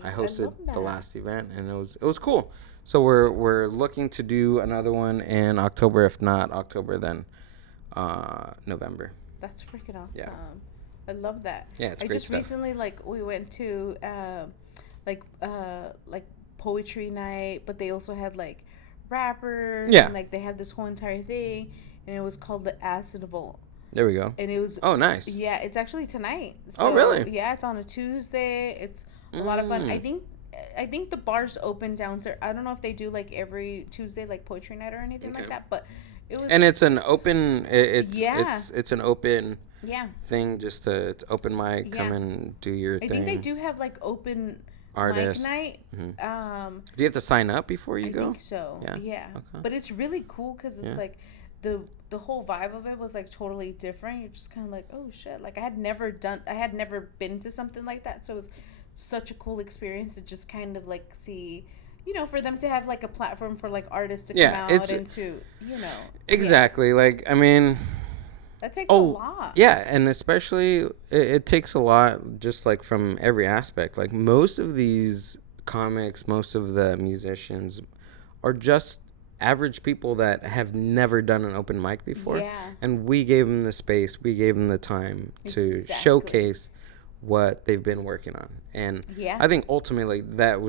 I hosted the last event, and it was cool. So we're looking to do another one in October. If not October, then November. That's freaking awesome. Yeah. I love that. Yeah, it's I great just stuff. recently, like, we went to like poetry night, but they also had like rappers. Yeah. And like they had this whole entire thing, and it was called the Acid Vault. There we go. And it was nice. Yeah, it's actually tonight. So, really? Yeah, it's on a Tuesday. It's a lot of fun. I think the bar's open downstairs. I don't know if they do like every Tuesday like poetry night or anything like that, but it was. And it's an open. It's an open. Yeah. Thing just it's open mic. Come and do your thing. I think they do have like open artist mic night. Mm-hmm. Do you have to sign up before you go? I think so. Yeah. Okay. But it's really cool because it's like the whole vibe of it was like totally different. You're just kind of like, oh shit! Like I had never been to something like that, so it was such a cool experience to just kind of like see. For them to have like a platform for like artists to come out and to exactly like I mean. That takes a lot. Yeah, and especially it takes a lot just like from every aspect. Like most of these comics, most of the musicians are just average people that have never done an open mic before. Yeah. And we gave them the space, we gave them the time to showcase what they've been working on. And I think ultimately that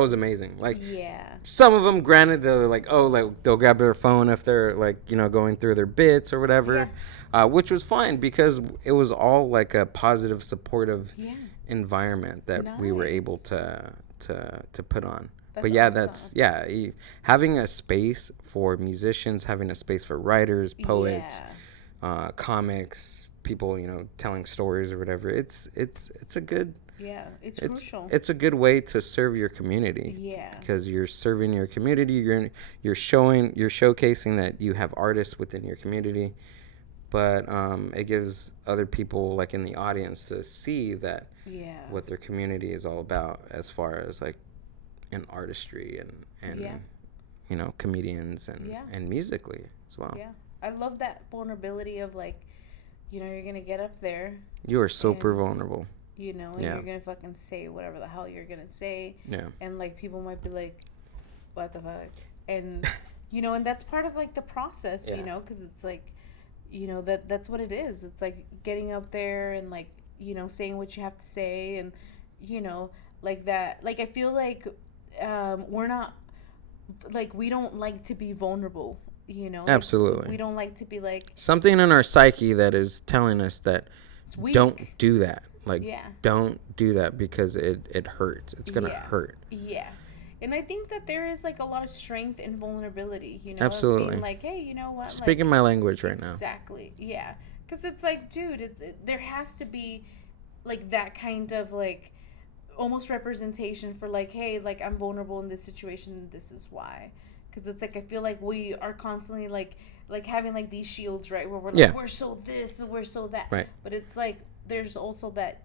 was amazing. Like, some of them, granted, they're like, they'll grab their phone if they're like, going through their bits or whatever, which was fine because it was all like a positive, supportive environment that we were able to put on. But awesome. Having a space for musicians, having a space for writers, poets, comics, people, telling stories or whatever. It's a good. Yeah, it's crucial. It's a good way to serve your community. Yeah. Because you're serving your community. You're showcasing that you have artists within your community, but it gives other people like in the audience to see that what their community is all about as far as like in artistry and comedians and musically as well. Yeah, I love that vulnerability of like, you're gonna get up there. You are super vulnerable. And you're gonna fucking say whatever the hell you're gonna say. Yeah. And like people might be like, what the fuck? And and that's part of like the process, because it's like, that's what it is. It's like getting up there and like, saying what you have to say and, like that. Like I feel like we're not, like we don't like to be vulnerable, Like, absolutely. we don't like to be like. Something in our psyche that is telling us that don't do that. Like, don't do that because it hurts. It's going to hurt. Yeah. And I think that there is, like, a lot of strength in vulnerability, Absolutely. Being like, hey, you know what? Speaking my language right now. Exactly. Yeah. Because it's like, dude, there has to be, like, that kind of, like, almost representation for, like, hey, like, I'm vulnerable in this situation and this is why. because it's like I feel like we are constantly like having like these shields, right, where we're like we're so this and we're so that, right? But it's like there's also that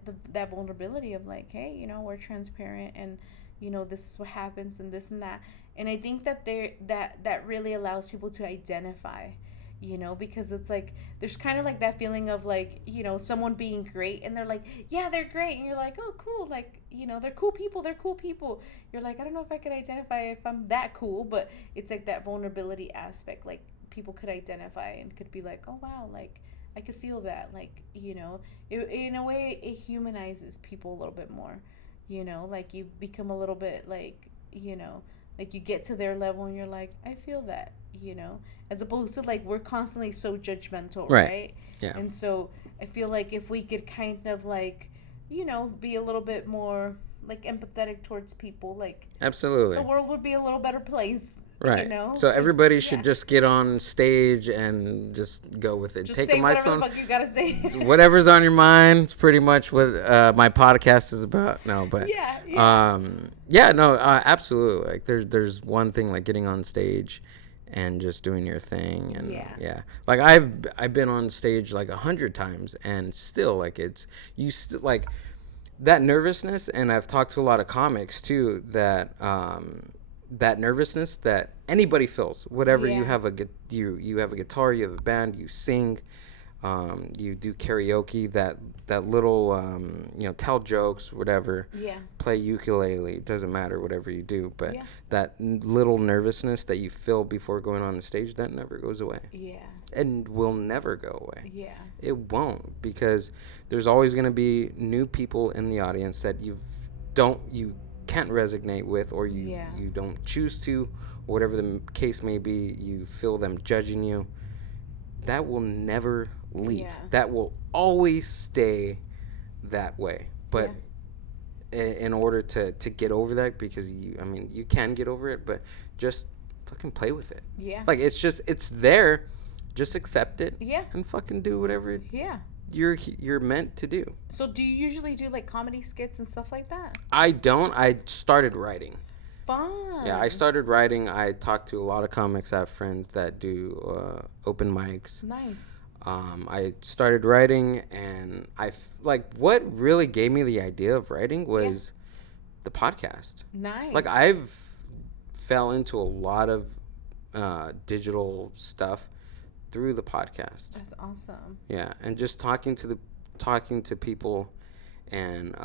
vulnerability of like, hey, you know, we're transparent, and you know, this is what happens and this and that. And I think that that really allows people to identify, you know, because it's like there's kind of like that feeling of like, you know, someone being great and they're like, yeah, they're great, and you're like, oh, cool, like, you know, they're cool people. You're like, I don't know if I could identify if I'm that cool, but it's like that vulnerability aspect, like people could identify and could be like, oh wow, like I could feel that, like, you know, in a way it humanizes people a little bit more, you know, like you become a little bit like, you know, like you get to their level and you're like, I feel that, you know, as opposed to like we're constantly so judgmental, right? Yeah. And so I feel like if we could kind of like, you know, be a little bit more like empathetic towards people, like absolutely, the world would be a little better place. Right. You know? So everybody should just get on stage and just go with it. Just take say a microphone. Whatever the fuck you gotta say. Whatever's on your mind. It's pretty much what my podcast is about. No, but absolutely. Like there's one thing like getting on stage and just doing your thing, and like I've been on stage like 100 times, and still like it's like that nervousness. And I've talked to a lot of comics too that that nervousness that anybody feels, whatever. You have you have a guitar, you have a band, you sing, you do karaoke, that little you know, tell jokes, whatever, play ukulele, it doesn't matter, whatever you do, but that little nervousness that you feel before going on the stage, that never goes away, and will never go away. It won't, because there's always going to be new people in the audience that you can't resonate with, or you don't choose to, or whatever the case may be. You feel them judging you. That will never leave. That will always stay that way. But in order to get over that, because you can get over it, but just fucking play with it. Like it's there. Just accept it. And fucking do whatever you're meant to do. So do you usually do like comedy skits and stuff like that? I don't. I started writing. Fun. Yeah, I started writing. I talked to a lot of comics. I have friends that do open mics. Nice. I started writing, and what really gave me the idea of writing was the podcast. Nice. Like I've fell into a lot of digital stuff through the podcast. That's awesome. Yeah, and just talking to people, and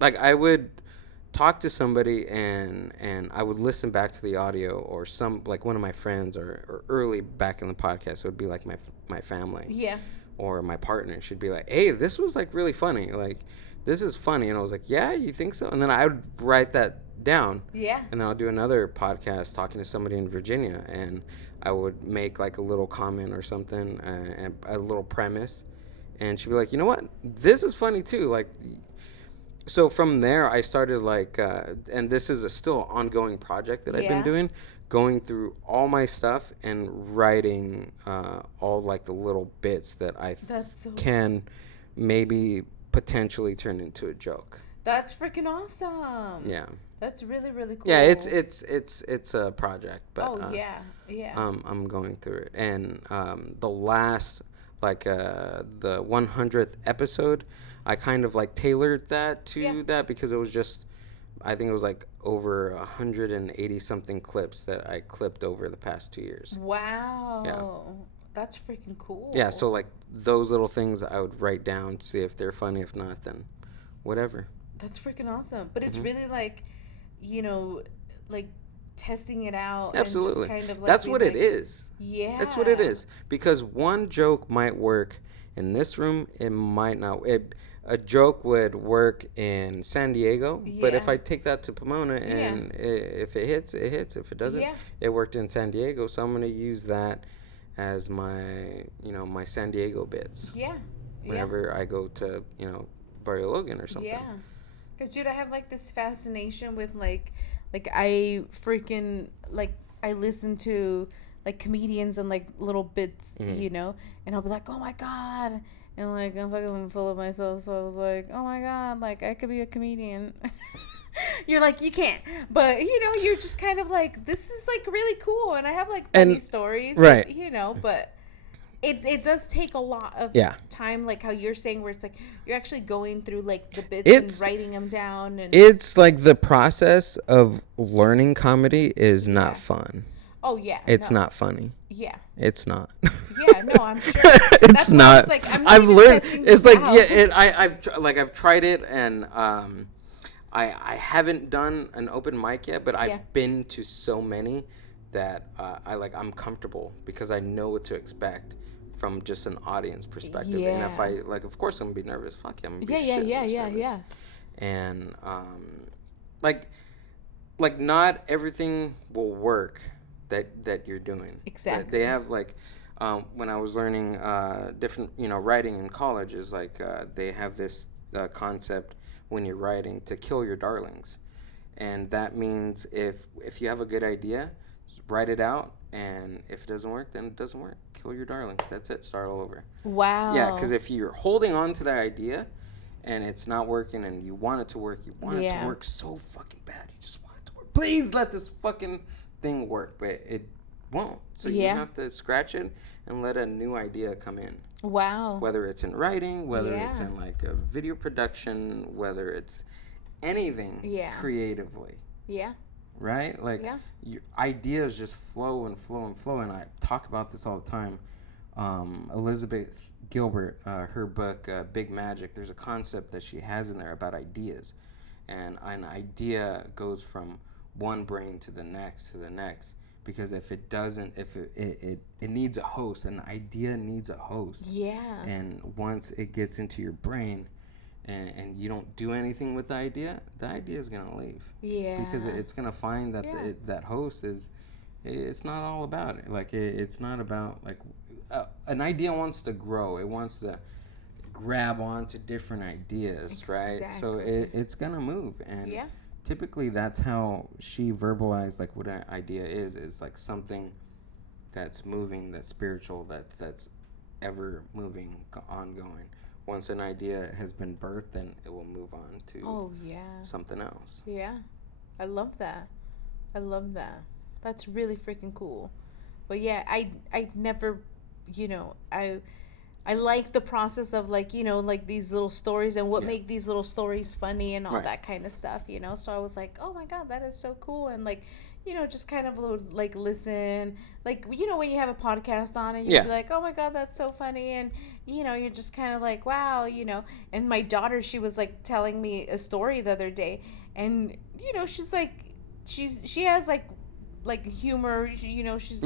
like I would talk to somebody and I would listen back to the audio, or some like one of my friends, or early back in the podcast, it would be like my family. Or my partner. She'd be like, hey, this was like really funny. Like, this is funny. And I was like, yeah, you think so? And then I would write that down. And then I'll do another podcast talking to somebody in Virginia, and I would make like a little comment or something, and a little premise, and she'd be like, you know what, this is funny too. Like, so from there I started like and this is a still ongoing project that I've been doing, going through all my stuff and writing all like the little bits that I can maybe potentially turn into a joke. That's freaking awesome. Yeah. That's really, really cool. Yeah, it's a project, but I'm going through it. And the last, like the 100th episode, I kind of like tailored that to that, because it was just, I think it was like over 180 something clips that I clipped over the past 2 years. Wow. Yeah. That's freaking cool. Yeah, so like those little things I would write down to see if they're funny. If not, then whatever. That's freaking awesome. But it's really like, you know, like testing it out. Absolutely. And just kind of like that's what it is. Yeah. That's what it is. Because one joke might work in this room, it might not. A joke would work in San Diego, but if I take that to Pomona and if it hits, it hits. If it doesn't, it worked in San Diego. So I'm going to use that as my, my San Diego bits. Whenever I go to, Barrio Logan or something. Yeah. Because, dude, I have, like, this fascination with, like I freaking, like, I listen to, like, comedians and, like, little bits, and I'll be like, oh, my God. And, like, I'm fucking full of myself, so I was like, oh, my God, like, I could be a comedian. You're like, you can't. But, you're just kind of like, this is like really cool. And I have like funny stories. Right. And, but it does take a lot of time, like how you're saying, where it's like you're actually going through like the bits and writing them down. And it's like the process of learning comedy is not fun. Oh, yeah. It's not funny. Yeah. It's not. Yeah, no, I'm sure. It's That's not. Why it's like, I've learned. It's like, out. I've tried it, and I haven't done an open mic yet, but I've been to so many that I'm comfortable because I know what to expect from just an audience perspective. Yeah. And if I of course I'm gonna be nervous. Fuck yeah, I'm gonna be Yeah. And not everything will work that you're doing. Exactly. They have when I was learning different writing in college is they have this concept when you're writing to kill your darlings, and that means if you have a good idea, just write it out, and if it doesn't work, then it doesn't work. Kill your darling. That's it. Start all over. Wow. Yeah, because if you're holding on to that idea and it's not working and you want it to work, you want it to work so fucking bad. You just want it to work. Please let this fucking thing work, but it won't. So you have to scratch it and let a new idea come in. Wow. Whether it's in writing, whether it's in a video production, whether it's anything creatively. Yeah. Right? Your ideas just flow and flow and flow. And I talk about this all the time. Elizabeth Gilbert, her book, Big Magic, there's a concept that she has in there about ideas. And an idea goes from one brain to the next, because if it doesn't, if it needs a host, an idea needs a host. Yeah. And once it gets into your brain and you don't do anything with the idea is going to leave. Yeah. Because it's going to find that that host it's not all about it. It's not about, an idea wants to grow. It wants to grab onto different ideas, right? So it's going to move. And typically that's how she verbalized what an idea is something that's moving, that's spiritual, that's ever moving, ongoing. Once an idea has been birthed, then it will move on to something else. Yeah. I love that. That's really freaking cool. But yeah, I never, I like the process of these little stories and what make these little stories funny and all that kind of stuff, So I was like, oh my God, that is so cool. And just kind of listen, when you have a podcast on and you'd be like, oh my God, that's so funny. And, you're just kind of like, wow, and my daughter, she was telling me a story the other day, and, she's she has humor, she's,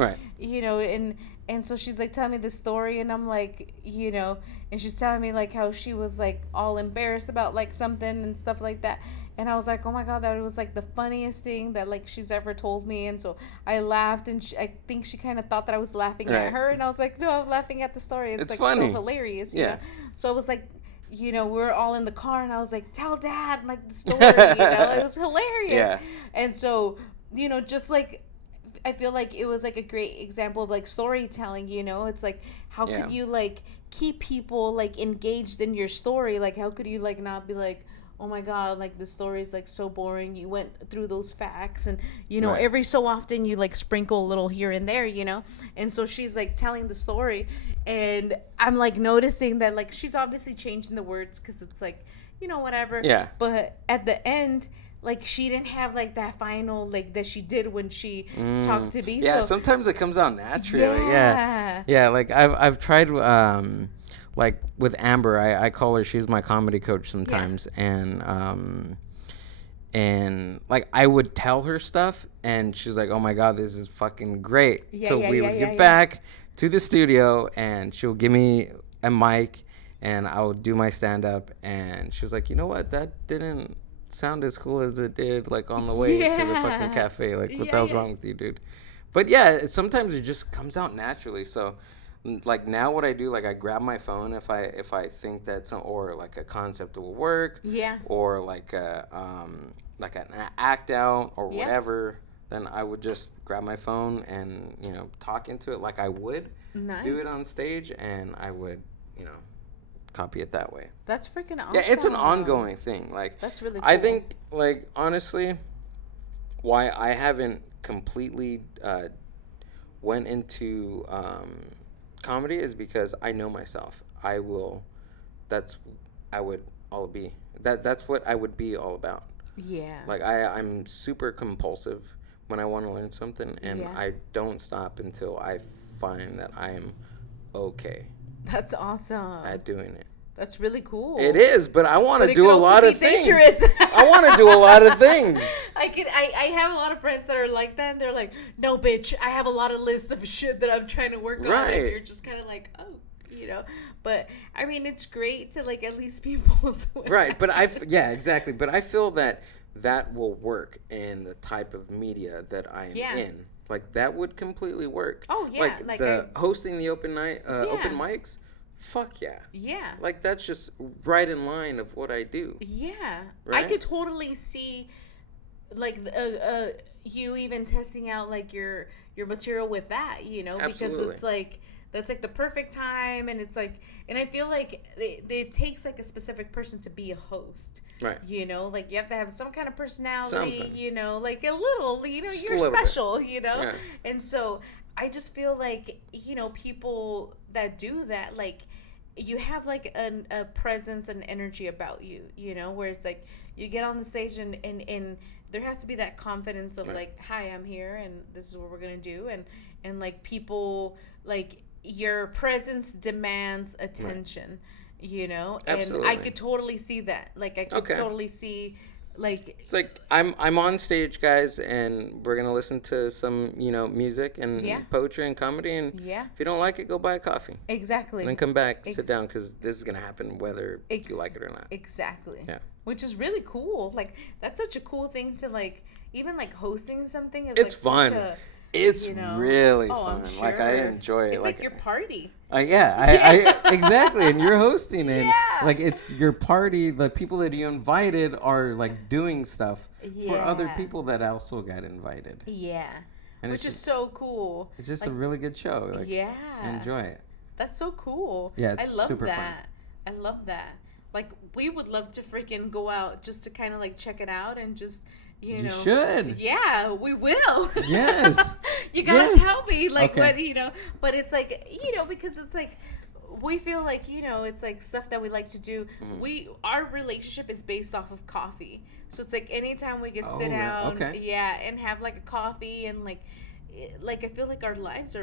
and so she's telling me this story, and I'm and she's telling me how she was all embarrassed about something and stuff like that. And I was like, oh my God, that was the funniest thing that she's ever told me. And so I laughed, and I think she kind of thought that I was laughing at her, and I was like, no, I'm laughing at the story. It's funny. So hilarious. You know? So it was we're all in the car, and I was like, tell Dad the story. It was hilarious. Yeah. And so just I feel it was a great example of storytelling. It's how could you keep people engaged in your story? How could you not be oh my God, the story is so boring. You went through those facts, and every so often you sprinkle a little here and there, and so she's telling the story, and I'm noticing that she's obviously changing the words because it's whatever. Yeah. But at the end, she didn't have that final that she did when she talked to me. Yeah, so sometimes it comes out naturally. Yeah. I've tried with Amber, I call her, she's my comedy coach sometimes, and I would tell her stuff, and she's like, oh my God, this is fucking great. We would get back to the studio, and she'll give me a mic, and I would do my stand-up, and she was like, you know what, that didn't sound as cool as it did on the way to the fucking cafe. What the hell's wrong with you, dude? But sometimes it just comes out naturally. So now what I do, I grab my phone if I think that or a concept will work, or an act out or whatever, then I would just grab my phone and talk into it like I would do it on stage, and I would copy it that way. That's freaking awesome. Yeah, it's an ongoing thing. Like, that's really cool. I think, like, honestly, why I haven't completely went into comedy is because I know myself. That's what I would be all about. Yeah. Like, I'm super compulsive when I want to learn something, and I don't stop until I find that I am okay. That's awesome. At doing it. That's really cool. It is, but I want to do a lot of things. I want to do a lot of things. I have a lot of friends that are like that, and they're like, no, bitch, I have a lot of lists of shit that I'm trying to work on. And you're just kind of like, oh, you know. But, I mean, it's great to, like, at least be impulsive. Right, but exactly. But I feel that will work in the type of media that I am in. Like, that would completely work. Oh, yeah. Like hosting the open mics. Fuck yeah. Yeah. Like, that's just right in line of what I do. Yeah. Right? I could totally see, like, you even testing out, like, your material with that, you know? Absolutely. Because it's, like, that's, like, the perfect time, and it's, like, and I feel like it takes, like, a specific person to be a host. Right. You know? Like, you have to have some kind of personality, Something. You know? Like, a little, you know, just you're special, bit. You know? Yeah. And so I just feel like, you know, people that do that, like, you have, like, a presence and energy about you, you know, where it's, like, you get on the stage and there has to be that confidence of, like, hi, I'm here, and this is what we're going to do, and, like, people, like, your presence demands attention, you know? Absolutely. And I could totally see that. Like, I could totally see... Like, it's like I'm on stage, guys, and we're gonna listen to some, you know, music and poetry and comedy, and if you don't like it, go buy a coffee. Exactly. And then come back, sit down, because this is gonna happen whether you like it or not. Exactly. Yeah. Which is really cool. Like, that's such a cool thing to, like, even, like, hosting something is, it's like, fun. It's really fun. I'm sure. Like, I enjoy it. It's like your party. I exactly. And you're hosting it. Like, it's your party. The people that you invited are, like, doing stuff for other people that also got invited. Yeah. And which is so cool. It's just, like, a really good show. Like, enjoy it. That's so cool. Yeah, it's super fun. I love that. Like, we would love to freaking go out just to kind of, like, check it out and just... You know, should. Yeah, we will. Yes. You gotta tell me, like, what, you know. But it's like, you know, because it's like, we feel like, you know, it's like stuff that we like to do. Mm-hmm. Our relationship is based off of coffee. So it's like anytime we can sit down, and have like a coffee and like I feel like our lives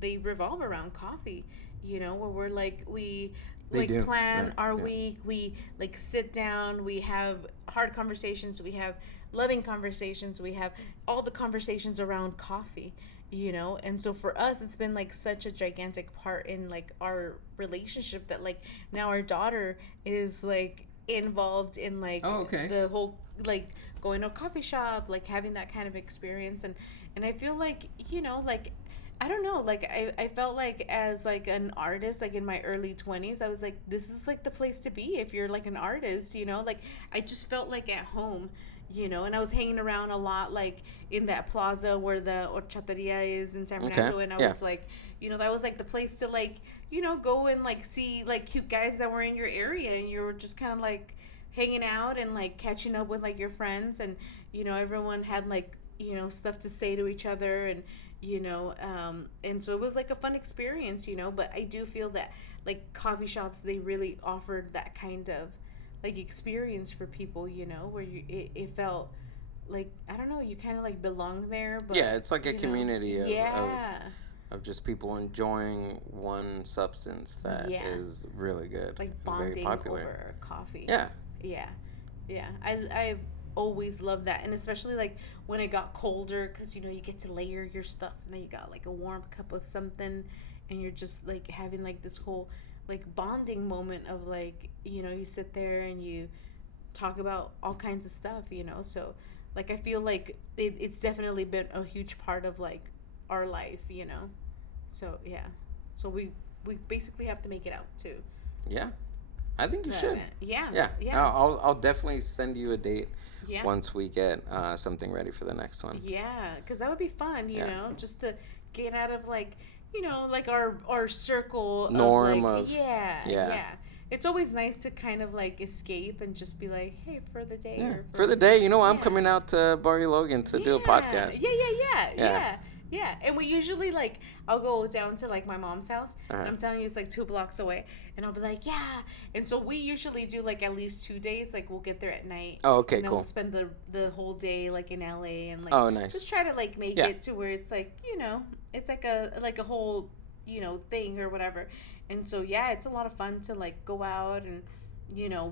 they revolve around coffee, you know, where we're like, we plan our week, we like sit down, we have hard conversations, we have loving conversations, we have all the conversations around coffee, you know. And so for us, it's been like such a gigantic part in like our relationship that like now our daughter is like involved in like the whole like going to a coffee shop, like having that kind of experience. And I feel like, you know, like I don't know, like I felt like as like an artist, like in my early 20s, I was like, this is like the place to be if you're like an artist, you know. Like I just felt like at home, you know. And I was hanging around a lot like in that plaza where the horchateria is in San Fernando, and I was like, you know, that was like the place to like, you know, go and like see like cute guys that were in your area, and you were just kind of like hanging out and like catching up with like your friends, and you know, everyone had like, you know, stuff to say to each other, and you know, and so it was like a fun experience, you know. But I do feel that like coffee shops, they really offered that kind of like experience for people, you know, where it felt like, I don't know, you kind of like belong there. But it's like a community of just people enjoying one substance that is really good, like bonding very popular over coffee. Yeah. I've always loved that, and especially like when it got colder, because you know, you get to layer your stuff, and then you got like a warm cup of something, and you're just like having like this whole like bonding moment of like, you know, you sit there and you talk about all kinds of stuff, you know. So like I feel like it's definitely been a huge part of like our life, you know. So so we basically have to make it out too. I think you should. Yeah. I'll definitely send you a date once we get something ready for the next one. Yeah, because that would be fun, you know, just to get out of like, you know, like our circle norm of, like, of yeah. it's always nice to kind of like escape and just be like, hey, for the day. Yeah. Or For the day, I'm coming out to Barry Logan to do a podcast. Yeah. And we usually like, I'll go down to like my mom's house, and I'm telling you, it's like 2 blocks away, and I'll be like, yeah. And so we usually do like at least 2 days. Like we'll get there at night. Oh, okay, and then cool. We'll spend the whole day like in LA and like nice. just try to like make it to where it's like, it's like a whole thing or whatever. And so it's a lot of fun to like go out, and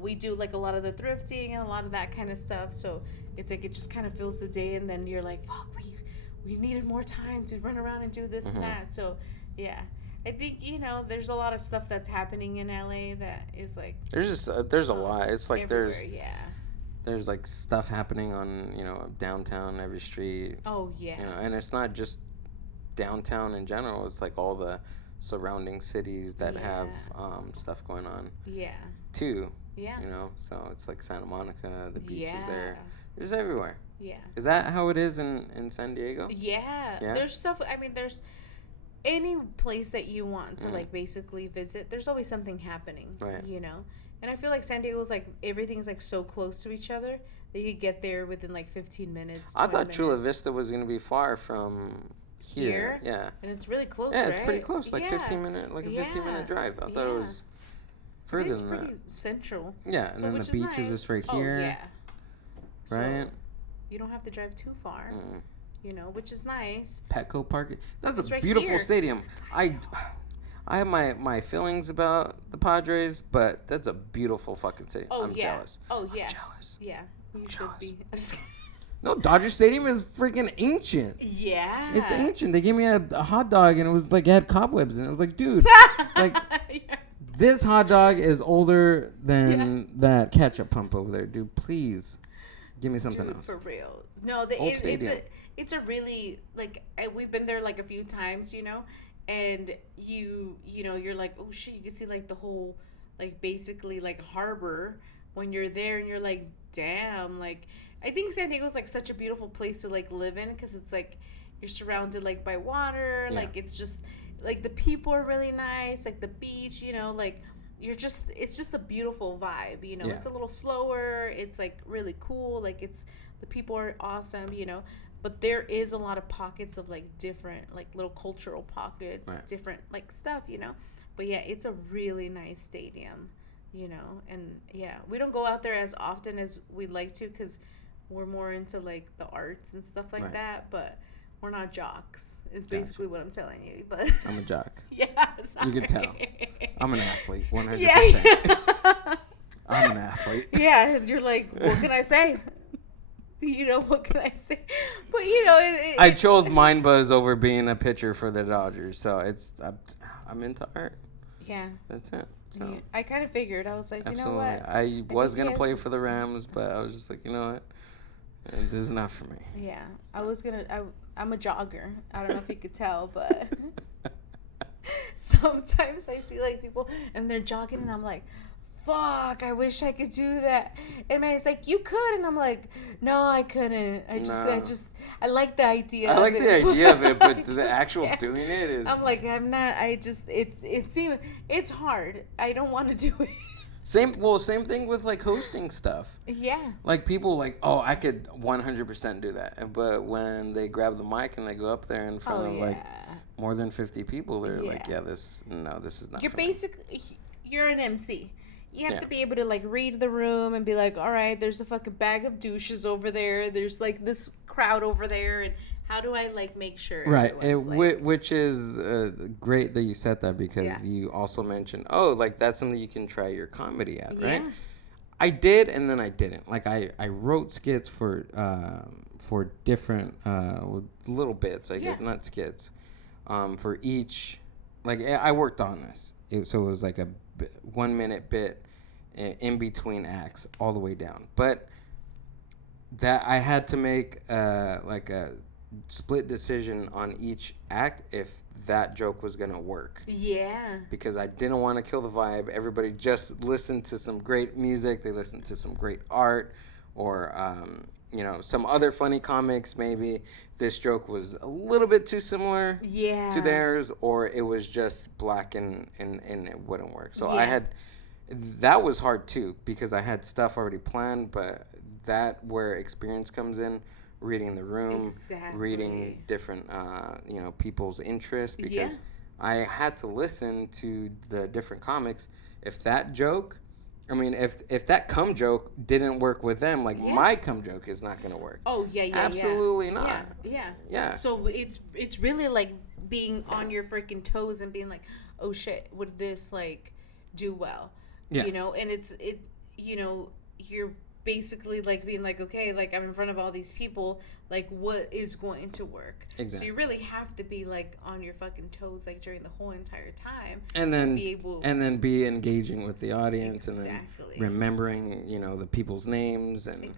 we do like a lot of the thrifting and a lot of that kind of stuff. So it's like it just kind of fills the day, and then you're like, fuck, we needed more time to run around and do this and that. So I think there's a lot of stuff that's happening in LA that is like there's a lot. It's like there's like stuff happening on downtown every street. Oh yeah. And it's not just downtown in general. It's like all the surrounding cities that have stuff going on. Yeah. Too. Yeah. So it's like Santa Monica, the beaches there. It's everywhere. Yeah. Is that how it is in San Diego? Yeah. There's stuff. I mean, there's any place that you want to like basically visit. There's always something happening. Right. And I feel like San Diego's like everything's like so close to each other that you get there within like 15 minutes. I thought Chula Vista was gonna be far from here. Yeah. And it's really close. Yeah, right? it's pretty close. Like 15-minute drive. I thought it was further than that. It's pretty central. Yeah, and then the beaches is right here. Yeah. Right. So you don't have to drive too far. Which is nice. Petco Park. That's it's a right beautiful here. stadium. I have my feelings about the Padres, but that's a beautiful fucking stadium. I'm jealous. Oh yeah. I'm jealous. Yeah. You should be. No, Dodger Stadium is freaking ancient. Yeah. It's ancient. They gave me a hot dog, and it was like, it had cobwebs, and it was like, dude, like, this hot dog is older than that ketchup pump over there. Dude, please give me something else. For real. No, it's a really, like, we've been there like a few times, and you're like, oh shit, you can see like the whole, like, basically like harbor when you're there, and you're like, damn, like, I think San Diego's like such a beautiful place to like live in, because it's like you're surrounded like by water, like it's just like the people are really nice, like the beach, like it's just a beautiful vibe, It's a little slower, it's like really cool, like the people are awesome, but there is a lot of pockets of like different like little cultural pockets, different like stuff, but it's a really nice stadium, and we don't go out there as often as we'd like to, because we're more into like the arts and stuff like that, but we're not jocks is basically what I'm telling you. But I'm a jock. Sorry. You can tell. I'm an athlete, 100%. I'm an athlete. Yeah, you're like, what can I say? What can I say? But I chose Mind Buzz over being a pitcher for the Dodgers, so I'm into art. Yeah. That's it. So yeah, I kind of figured. I was like, absolutely. You know what? I was gonna play for the Rams, but I was just like, you know what? This is not for me. Yeah, I'm a jogger. I don't know if you could tell, but sometimes I see like people and they're jogging, and I'm like, fuck, I wish I could do that. And man, it's like, you could, and I'm like, no, I couldn't. I like the idea. I like the idea of it, but the actual doing it is. I'm like, I'm not. It's hard. I don't want to do it. Same thing with like hosting stuff. Yeah. Like people like, oh, I could 100% do that, but when they grab the mic and they go up there in front of like more than 50 people, they're like, this is not. You're an MC. You have to be able to like read the room and be like, all right, there's a fucking bag of douches over there. There's like this crowd over there, and how do I like make sure? Right, which is great that you said that, because you also mentioned, like that's something you can try your comedy at, right? I did, and then I didn't. Like I wrote skits for different little bits, I guess, not skits, for each. Like I worked on this, so it was like a 1 minute bit in between acts all the way down, but that I had to make like a split decision on each act if that joke was gonna work. Yeah. Because I didn't want to kill the vibe. Everybody just listened to some great music. They listened to some great art, or some other funny comics. Maybe this joke was a little bit too similar to theirs, or it was just black and it wouldn't work. So I had, that was hard too because I had stuff already planned, but that where experience comes in, reading the room, reading different, people's interests, because I had to listen to the different comics. If that joke, if that cum joke didn't work with them, my cum joke is not going to work. Oh, yeah. Absolutely not. Yeah. So it's really like being on your freaking toes and being like, oh shit, would this like do well? Yeah. And you're basically like being like, okay, like I'm in front of all these people, like what is going to work? Exactly. So you really have to be like on your fucking toes like during the whole entire time, and then be engaging with the audience, and then remembering the people's names and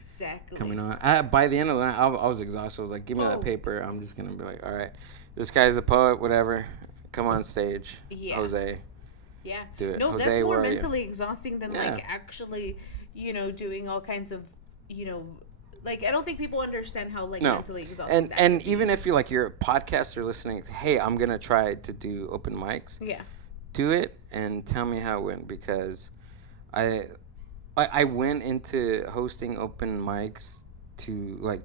coming on. By the end of the night, I was exhausted. I was like, give me that paper. I'm just gonna be like, all right, this guy's a poet, whatever. Come on stage, Jose. Yeah. Do it. No, Jose, that's more mentally exhausting than Yeah. like actually, doing all kinds of, like I don't think people understand how mentally exhausting that and can be. even if you're a podcaster listening, hey, I'm gonna try to do open mics. Yeah. Do it and tell me how it went, because I went into hosting open mics to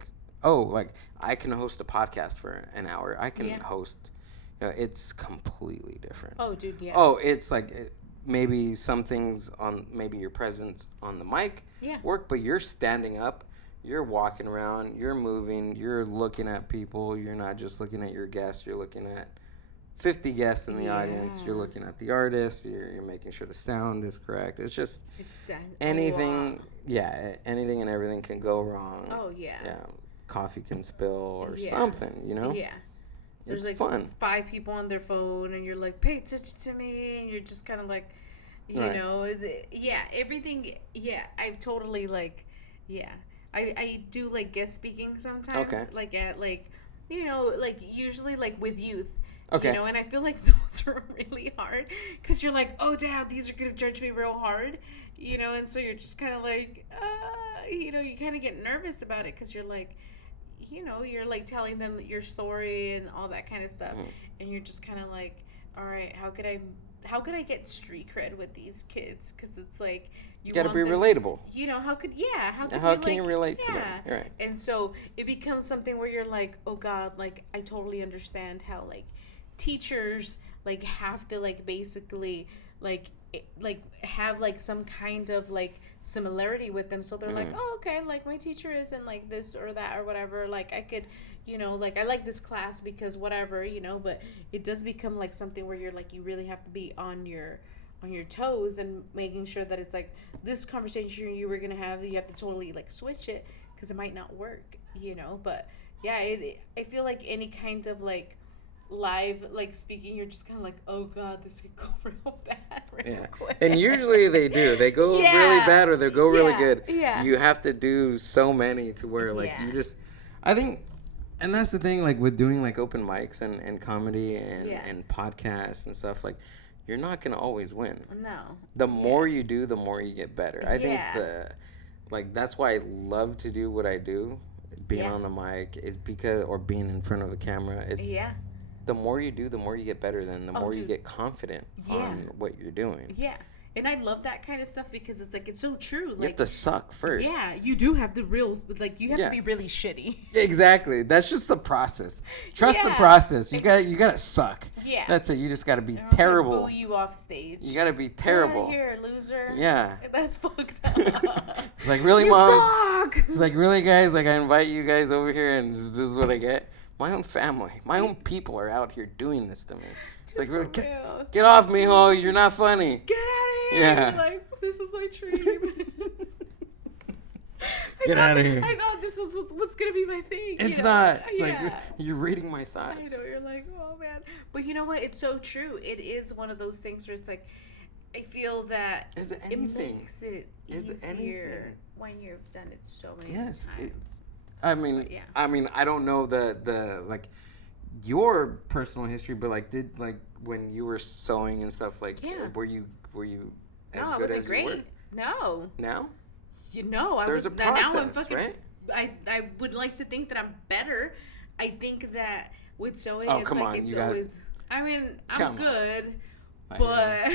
I can host a podcast for an hour. I can host. It's completely different. Oh, dude, yeah. Oh, it's like maybe some things on maybe your presence on the mic work, but you're standing up, you're walking around, you're moving, you're looking at people. You're not just looking at your guests. You're looking at 50 guests in the audience. You're looking at the artist. You're making sure the sound is correct. It's just anything. Yeah, anything and everything can go wrong. Oh, yeah. Yeah, coffee can spill or something. Yeah. There's it's like fun. 5 people on their phone, and you're like, pay attention to me, and you're just kind of like, everything. Yeah, I've totally I do like guest speaking sometimes. Okay. Like at usually like with youth. Okay. And I feel like those are really hard because you're like, oh damn, these are gonna judge me real hard. And so you're just kind of like, you kind of get nervous about it because you're like. You're like telling them your story and all that kind of stuff, and you're just kind of like, all right, how could I get street cred with these kids? Because it's like you gotta be relatable. How can you relate to them? Right. And so it becomes something where you're like, oh God, like I totally understand how like teachers like have to like basically like have like some kind of like similarity with them, so they're like, oh okay, like my teacher isn't like this or that or whatever, like I could like I like this class because whatever, but it does become like something where you're like you really have to be on your toes and making sure that it's like this conversation you were gonna have, you have to totally like switch it because it might not work, but yeah, I feel like any kind of like live like speaking, you're just kind of like, oh God, this could go real bad quick. And usually they do. They go really bad or they go really good. You have to do so many to where like you just, I think, and that's the thing, like with doing like open mics and comedy and podcasts and stuff, like you're not gonna always win. No. The more you do, the more you get better. I think that's why I love to do what I do, being on the mic, is because, or being in front of a camera. It's the more you do, the more you get better. Then the more you get confident on what you're doing. Yeah. And I love that kind of stuff because it's like, it's so true. Like, you have to suck first. Yeah, you do have to you have to be really shitty. Exactly. That's just the process. Trust the process. You gotta suck. Yeah. That's it. You just gotta be terrible. Boo you off stage. You gotta be terrible. Get out of here, loser. Yeah. That's fucked up. It's like, really, you Mom? Suck! It's like, really, guys? Like, I invite you guys over here and this is what I get? My own family, my own people are out here doing this to me. It's like, really, get off me, ho! You're not funny. Get out of here! Yeah. Like, this is my dream. Get out of here! I thought this was what's gonna be my thing. It's not. It's like you're reading my thoughts. I know, you're like, oh man. But you know what? It's so true. It is one of those things where it's like, I feel that it makes it easier when you've done it so many times. I mean, I don't know the like your personal history, but like, did like when you were sewing and stuff, like, were you as good as you were? No. Now? There's a process, now I'm fucking, right? I would like to think that I'm better. I think that with sewing, it's always. I mean, I'm good, but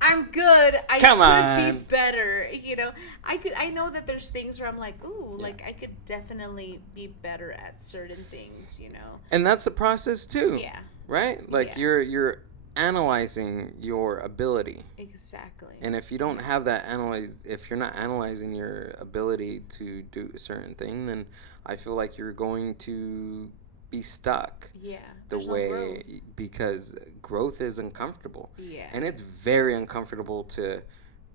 I'm good. I could be better. You know, I know that there's things where I'm like, ooh, like I could definitely be better at certain things. You know, and that's the process too. Yeah. Right. Like you're analyzing your ability. Exactly. And if you don't have that if you're not analyzing your ability to do a certain thing, then I feel like you're going to be stuck. Yeah. Because growth is uncomfortable. Yeah. And it's very uncomfortable to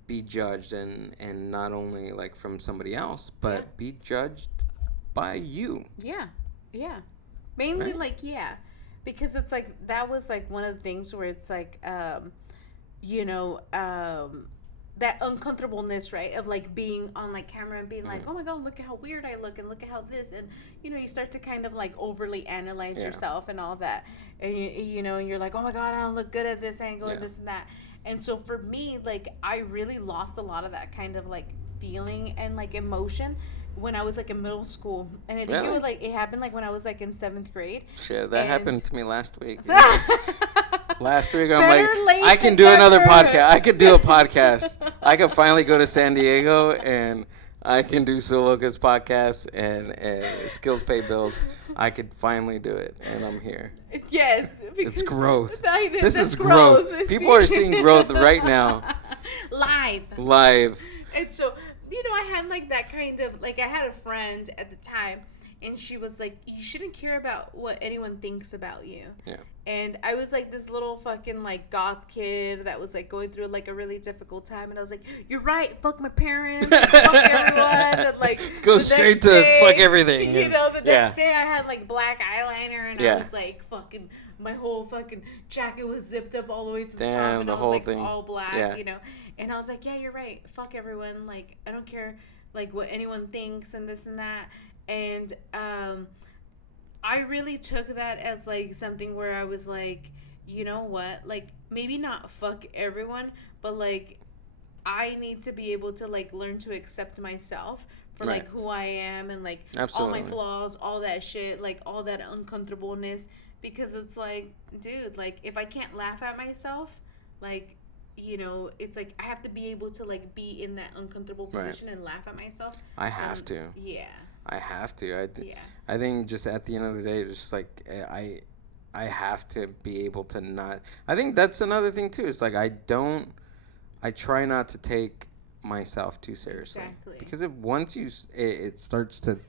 be judged and not only like from somebody else, but be judged by you. Yeah. Yeah. Mainly because it's like that was like one of the things where it's like that uncomfortableness, right, of like being on like camera and being like, oh my god, look at how weird I look and look at how this, and you start to kind of like overly analyze yourself and all that, and and you're like, oh my god, I don't look good at this angle and this and that. And so for me, like, I really lost a lot of that kind of like feeling and like emotion when I was like in middle school, and I think it happened like when I was like in 7th grade. Shit, that happened to me last week. Last week, I'm like, I can do another podcast. I could do a podcast. I could finally go to San Diego, and I can do Soloka's podcast, and Skills Pay Bills. I could finally do it, and I'm here. Yes. It's growth. This is growth. People are seeing growth right now. Live. And so, I had like that kind of, like, I had a friend at the time, and she was like, you shouldn't care about what anyone thinks about you. Yeah. And I was like this little fucking like goth kid that was like going through like a really difficult time, and I was like, you're right, fuck my parents, fuck everyone, and like go straight to fuck everything. The next day I had like black eyeliner, and I was like fucking, my whole fucking jacket was zipped up all the way to the top, and I was like all black, and I was like, yeah, you're right, fuck everyone, like I don't care like what anyone thinks and this and that. And I really took that as like something where I was like, you know what, like maybe not fuck everyone, but like I need to be able to like learn to accept myself for like who I am, and like all my flaws, all that shit, like all that uncomfortableness, because it's like, dude, like if I can't laugh at myself, like, it's like I have to be able to like be in that uncomfortable position and laugh at myself. I have to. Yeah. I have to. I think just at the end of the day, just like I have to be able to not. I think that's another thing too. It's like I try not to take myself too seriously. Exactly. Because once it starts to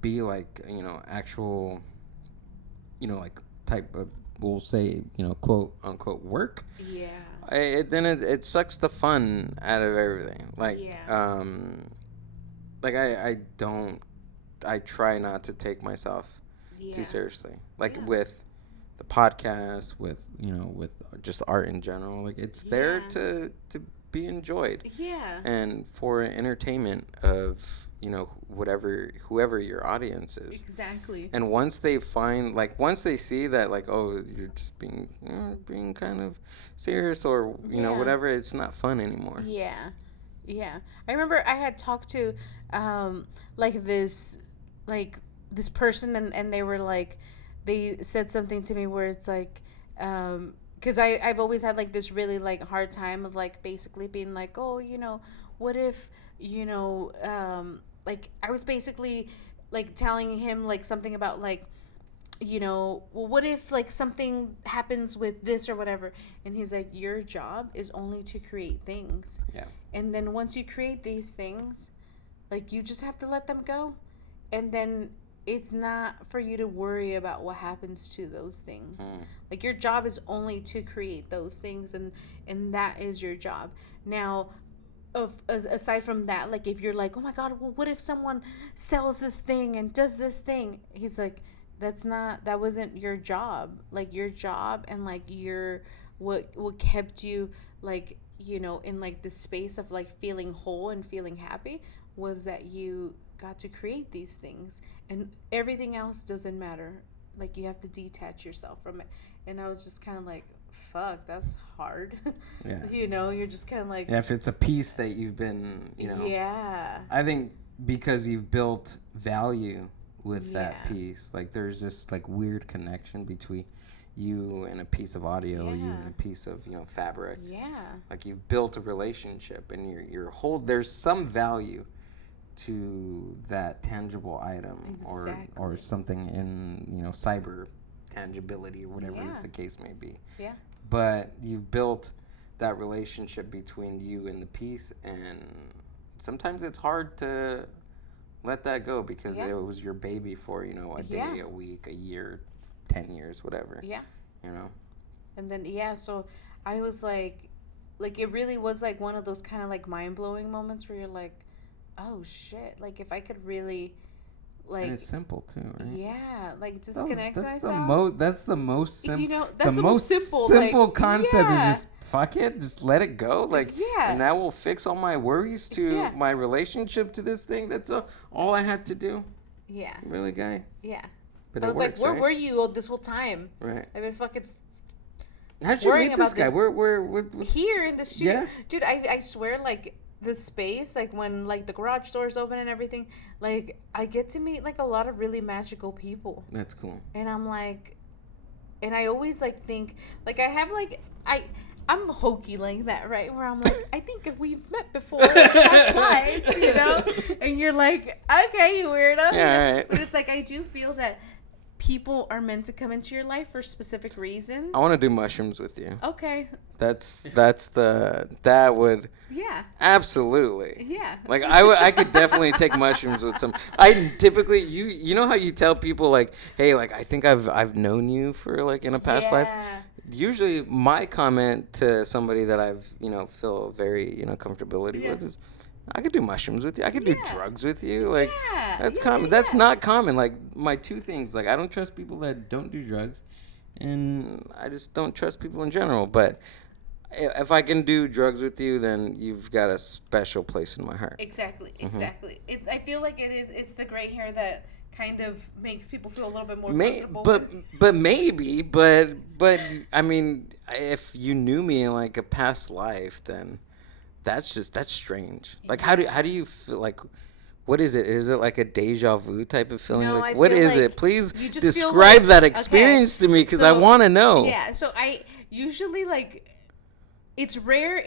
be like actual, like type of, we'll say quote unquote work. Yeah. Then it sucks the fun out of everything. Like I try not to take myself too seriously. Like with the podcast, with with just art in general. Like it's there to be enjoyed. Yeah. And for entertainment of whoever your audience is. Exactly. And once they see that like, oh, you're just being kind of serious or whatever, it's not fun anymore. Yeah. Yeah. I remember I had talked to this person, and they were like, they said something to me where it's like, because I've always had like this really like hard time of like basically being like, oh, what if, like I was basically like telling him like something about like, well, what if like something happens with this or whatever, and he's like, your job is only to create things. Yeah. And then once you create these things, like you just have to let them go, and then it's not for you to worry about what happens to those things. Like your job is only to create those things, and that is your job. Now, aside from that, like if you're like, oh my god, well, what if someone sells this thing and does this thing? He's like, that wasn't your job. Like your job and like what kept you like, in like the space of like feeling whole and feeling happy was that you got to create these things, and everything else doesn't matter. Like you have to detach yourself from it. And I was just kind of like, fuck, that's hard. Yeah. You're just kind of like, if it's a piece that you've been, yeah, I think because you've built value with that piece, like there's this like weird connection between you and a piece of audio, you Yeah. and a piece of, you know, fabric. Yeah. Like you've built a relationship, and there's some value to that tangible item, or something in, you know, cyber tangibility or whatever Yeah. the case may be. Yeah. But you've built that relationship between you and the piece, and sometimes it's hard to let that go because Yeah. it was your baby for, you know, a day, Yeah. a week, a year, 10 years, whatever. Yeah. You know? And then, yeah, so I was like, it really was like one of those kind of like mind-blowing moments where you're like, oh shit, like if I could really, like, and it's simple too, right? Yeah, like disconnect myself. That's the most simple. You know, that's the most simple like, concept yeah. is just fuck it, just let it go, like, yeah. and that will fix all my worries to yeah. my relationship to this thing. That's all I had to do. Yeah. Really, guy. Yeah. But I was works, like, where right? were you this whole time? Right. I've been fucking. How'd you meet this guy? We're here in the studio. Yeah. Dude, I swear, like, the space, like, when, like, the garage doors open and everything, like, I get to meet, like, a lot of really magical people. That's cool. And I'm like, and I always, like, think, like, I have, like, I'm hokey like that, right? Where I'm like, I think we've met before in past lives, you know? And you're like, okay, you weirdo. Yeah, right. But it's like, I do feel that people are meant to come into your life for specific reasons. I want to do mushrooms with you. Okay. That would. Yeah. Absolutely. Yeah. Like I could definitely take mushrooms with some. I typically you know how you tell people like, hey, like I think I've known you for like in a past life. Usually my comment to somebody that I've, you know, feel very, you know, comfortability with is, I could do mushrooms with you. I could do drugs with you. Like that's common. That's not common. Like my two things, like I don't trust people that don't do drugs, and I just don't trust people in general. But if I can do drugs with you, then you've got a special place in my heart. Exactly. I feel like it's the gray hair that kind of makes people feel a little bit more comfortable. But I mean, if you knew me in like a past life, then that's strange. Like how do you feel? Like what is it? Is it like a deja vu type of feeling? No, like I what feel is like it? Please you just describe that experience to me, because I want to know. Yeah. So I usually like, it's rare.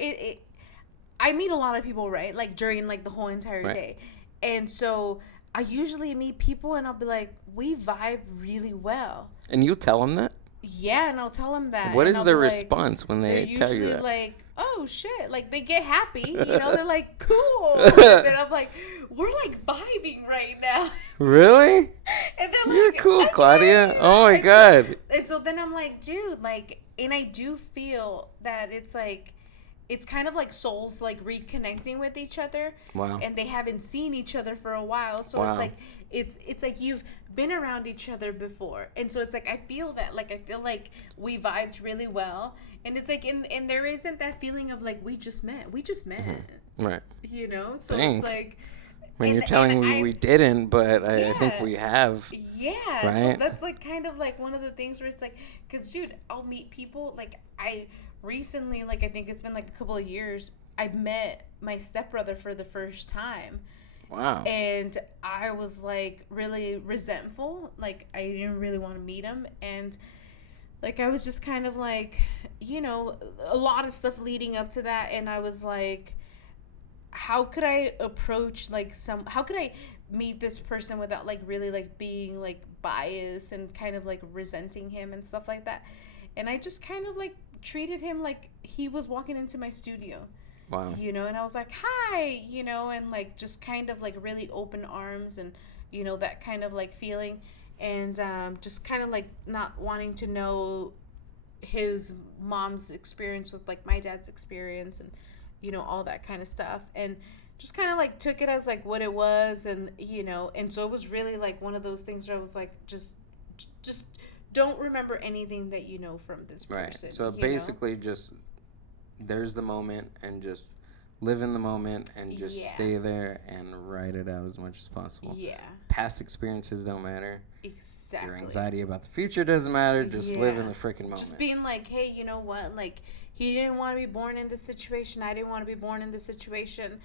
I meet a lot of people, right? Like during like the whole entire day, and so I usually meet people and I'll be like, we vibe really well. And you tell them that? Yeah, and I'll tell them that. What is their response when they tell you that? They're usually like, oh shit, like they get happy, you know, they're like, cool. And I'm like, we're like vibing right now. Really? And they're like, you're cool, okay. Claudia. Oh my God. And so then I'm like, dude, like, and I do feel that it's like, it's kind of like souls like reconnecting with each other. Wow. And they haven't seen each other for a while. So it's like it's like you've been around each other before. And so it's like I feel that. Like I feel like we vibed really well. And it's like and there isn't that feeling of like we just met. Mm-hmm. Right. You know? So Dang. it's like when you're telling me we didn't, but I think we have. Yeah. Right? So that's like kind of like one of the things where it's like, because dude, I'll meet people like I recently, like I think it's been like a couple of years, I met my stepbrother for the first time. Wow. And I was like really resentful. Like I didn't really want to meet him. And like I was just kind of like, you know, a lot of stuff leading up to that. And I was like, how could I approach like how could I meet this person without like really like being like biased and kind of like resenting him and stuff like that. And I just kind of like treated him like he was walking into my studio. Wow. You know, and I was like, hi, you know, and like just kind of like really open arms and, you know, that kind of like feeling. And just kind of like not wanting to know his mom's experience with like my dad's experience and, you know, all that kind of stuff. And just kind of like took it as like what it was. And, you know, and so it was really like one of those things where I was like, just don't remember anything that you know from this person. Right. So basically just there's the moment and just live in the moment and just stay there and write it out as much as possible. Yeah. Past experiences don't matter. Exactly. Your anxiety about the future doesn't matter. Just live in the freaking moment. Just being like, hey, you know what? Like, he didn't want to be born in this situation. I didn't want to be born in this situation.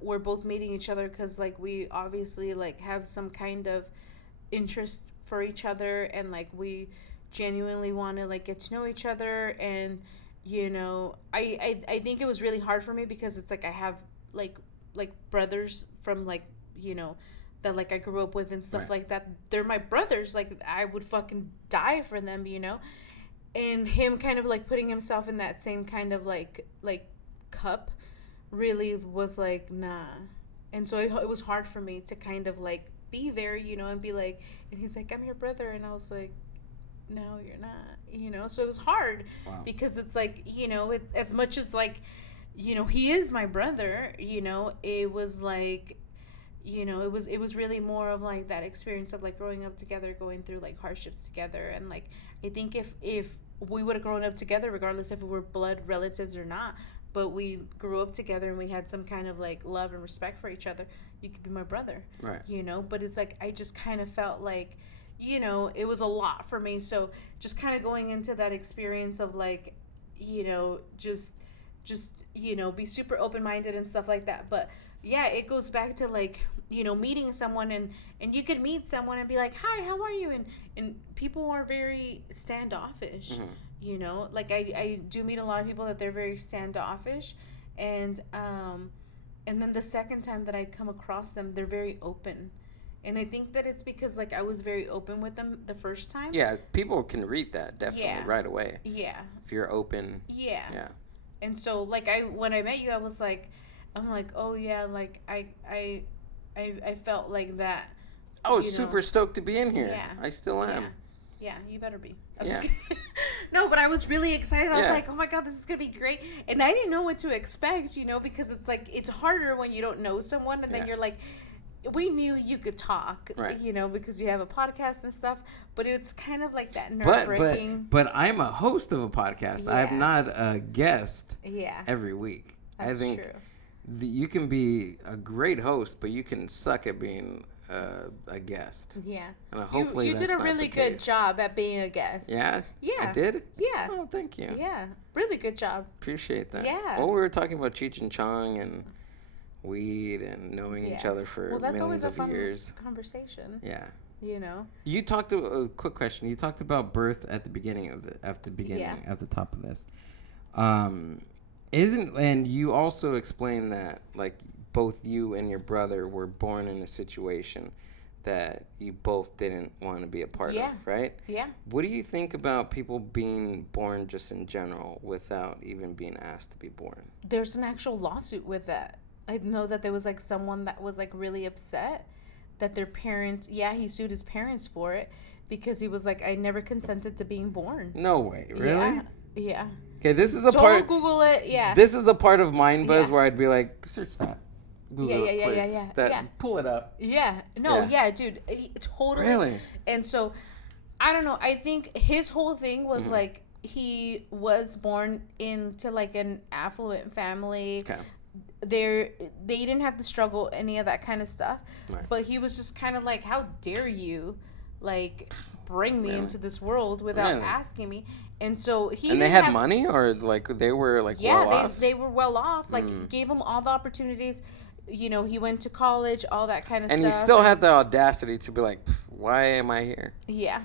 We're both meeting each other because, like, we obviously, like, have some kind of interest for each other. And, like, we genuinely want to like get to know each other. And you know, I think it was really hard for me because it's like I have like brothers from like, you know, that like I grew up with and stuff like that. They're my brothers. Like I would fucking die for them, you know. And him kind of like putting himself in that same kind of like cup really was like, nah. And so it was hard for me to kind of like be there, you know, and be like, and he's like, I'm your brother. And I was like, no, you're not, you know. So it was hard because it's like, you know, as much as like, you know, he is my brother, you know, it was like, you know, it was really more of like that experience of like growing up together, going through like hardships together. And like, I think if we would have grown up together, regardless if we were blood relatives or not, but we grew up together and we had some kind of like love and respect for each other, you could be my brother, right? You know. But it's like I just kind of felt like, you know, it was a lot for me. So just kind of going into that experience of like, you know, just you know, be super open-minded and stuff like that. But yeah, it goes back to like, you know, meeting someone and you could meet someone and be like, hi, how are you? And people are very standoffish, you know, like I do meet a lot of people that they're very standoffish. And then the second time that I come across them, they're very open. And I think that it's because like I was very open with them the first time. Yeah, people can read that definitely right away. Yeah. If you're open. Yeah. Yeah. And so like when I met you, I was like, I'm like, oh yeah, like I felt like that. I was super stoked to be in here. Yeah. I still am. Yeah, you better be. No, but I was really excited. I was like, oh my God, this is going to be great. And I didn't know what to expect, you know, because it's like, it's harder when you don't know someone and then you're like, we knew you could talk, you know, because you have a podcast and stuff, but it's kind of like that nerve-wracking. But I'm a host of a podcast. Yeah. I'm not a guest every week. That's I think true. You can be a great host, but you can suck at being a guest. Yeah. And hopefully you did a really good job at being a guest. Yeah? Yeah. I did? Yeah. Oh, thank you. Yeah. Really good job. Appreciate that. Yeah. Well, we were talking about Cheech and Chong and weed and knowing each other for millions of years. Conversation. Yeah. You know. You talked a quick question. You talked about birth at the beginning of at the top of this. And you also explained that like both you and your brother were born in a situation that you both didn't want to be a part of, right? Yeah. What do you think about people being born just in general without even being asked to be born? There's an actual lawsuit with that. I know that there was like someone that was like really upset that their parents, he sued his parents for it because he was like, I never consented to being born. No way, really? Yeah. Okay, this is a Don't part. Google it. Yeah. This is a part of Mind Buzz where I'd be like, search that. Google it, please. Yeah. Pull it up. Yeah. No. Yeah, dude. Totally. Really. And so, I don't know. I think his whole thing was like he was born into like an affluent family. Okay. They didn't have to struggle any of that kind of stuff, but he was just kind of like, how dare you, like, bring me into this world without asking me? And so they had money, or like they were like well off? They were well off. Like gave him all the opportunities. You know, he went to college, all that kind of stuff. And he still had the audacity to be like, why am I here? Yeah.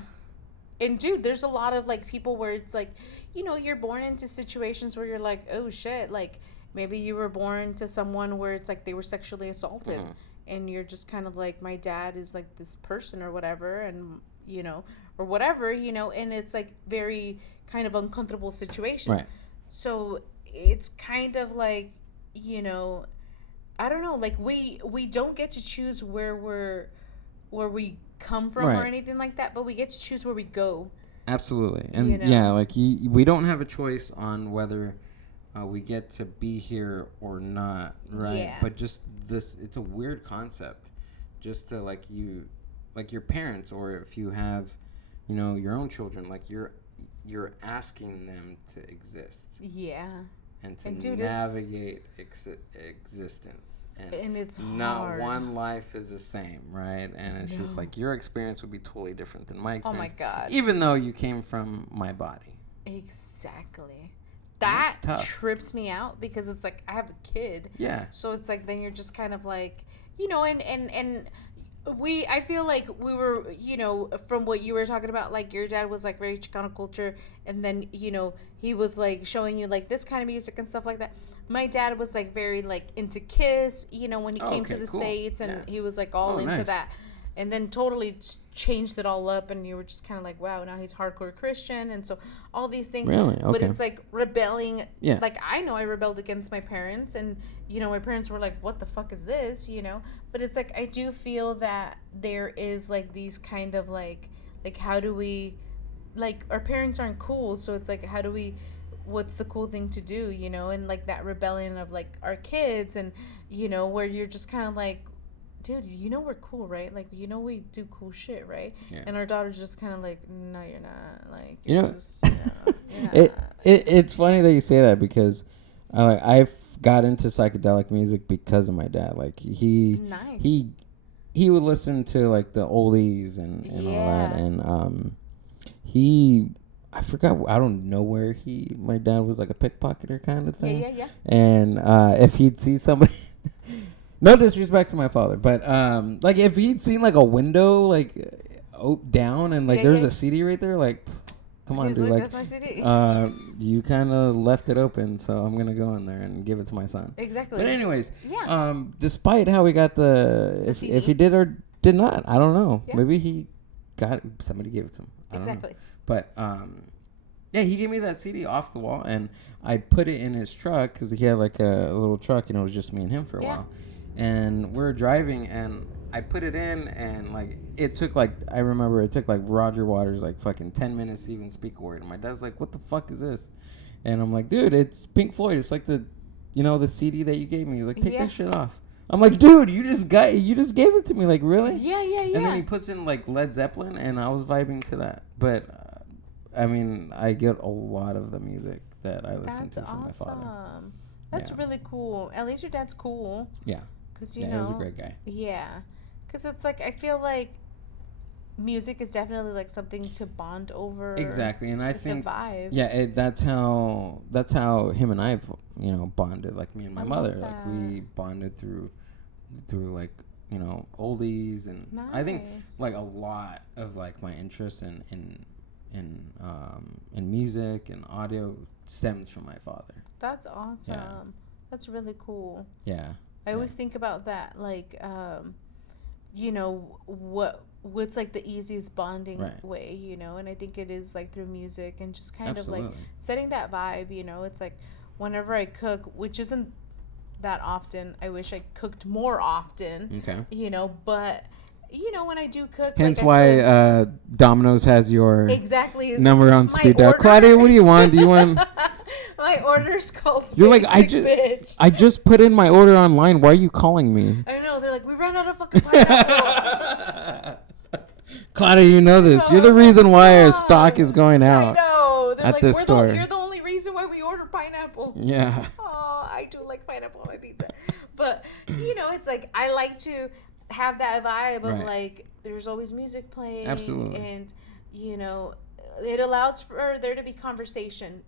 And dude, there's a lot of like people where it's like, you know, you're born into situations where you're like, oh shit, like maybe you were born to someone where it's like they were sexually assaulted and you're just kind of like, my dad is like this person or whatever, and you know, or whatever, you know, and it's like very kind of uncomfortable situations. So it's kind of like, you know, I don't know, like we don't get to choose where we come from or anything like that, but we get to choose where we go. Absolutely. And you know? Like we don't have a choice on whether we get to be here or not, right? Yeah. But just this, it's a weird concept, just to like your parents, or if you have, you know, your own children, like you're asking them to exist. Yeah. And to navigate existence. And it's not hard. One life is the same, right? And it's just like your experience would be totally different than my experience. Oh my God. Even though you came from my body. Exactly. That trips me out because it's like I have a kid. Yeah. So it's like then you're just kind of like, you know, and I feel like we were, from what you were talking about, like your dad was like very Chicano culture, and then he was like showing you like this kind of music and stuff like that. My dad was like very like into Kiss, when he came to the States, and he was like all into that, and then totally changed it all up, and you were just kind of like, wow, now he's hardcore Christian, and so all these things. Really? Okay. But it's like rebelling. Yeah. Like I know I rebelled against my parents, and my parents were like, what the fuck is this? But it's like I do feel that there is like these kind of like how do we, like, our parents aren't cool, so it's like how do we, what's the cool thing to do, and like that rebellion of like our kids, and where you're just kind of like, dude, we're cool, right? Like, we do cool shit, right? Yeah. And our daughter's just kind of like, no, you're not. Like, you're not. It's funny that you say that, because I've got into psychedelic music because of my dad. Like, he would listen to like the oldies and all that, and I forgot, I don't know where my dad was like a pickpocketer kind of thing. Yeah. And if he'd see somebody, no disrespect to my father, but like if he'd seen like a window like down and like there's a CD right there, like, come on, dude, like, that's my CD. You kind of left it open, so I'm gonna go in there and give it to my son. Exactly. But anyways, despite how we got if he did or did not, I don't know. Yeah. Maybe he got somebody gave it to him. I don't know. But he gave me that CD off the wall, and I put it in his truck because he had like a little truck, and it was just me and him for a while. And we're driving, and I put it in, and like it took like Roger Waters like fucking 10 minutes to even speak a word. And my dad's like, "What the fuck is this?" And I'm like, "Dude, it's Pink Floyd. It's like the CD that you gave me." He's like, "Take that shit off." I'm like, "Dude, you just gave it to me. Like, really?" Yeah. And then he puts in like Led Zeppelin, and I was vibing to that. But I mean, I get a lot of the music that I listen to from my father. That's really cool. At least your dad's cool. Yeah. Because he was a great guy. Yeah. Because it's like, I feel like music is definitely like something to bond over. Exactly. And I think it's a vibe. Yeah, that's how him and I bonded. Like me and my mother. Like we bonded through like, oldies, and I think like a lot of like my interest in music and audio stems from my father. That's awesome. Yeah. That's really cool. Yeah. I always think about that, like, what's like the easiest bonding way, and I think it is like through music and just kind of like setting that vibe, it's like whenever I cook, which isn't that often, I wish I cooked more often, but when I do cook, hence why Domino's has your number on speed dial. Claudia, what do you want? Do you want? My order's called. You're like, I just put in my order online. Why are you calling me? I know. They're like, we ran out of fucking pineapple. Claudia, you know this. You're the reason why our stock is going out. I know. They're at like, this store. You're the only reason why we order pineapple. Yeah. Oh, I do like pineapple on my pizza, but it's like I like to have that vibe of like there's always music playing. Absolutely. And it allows for there to be conversation,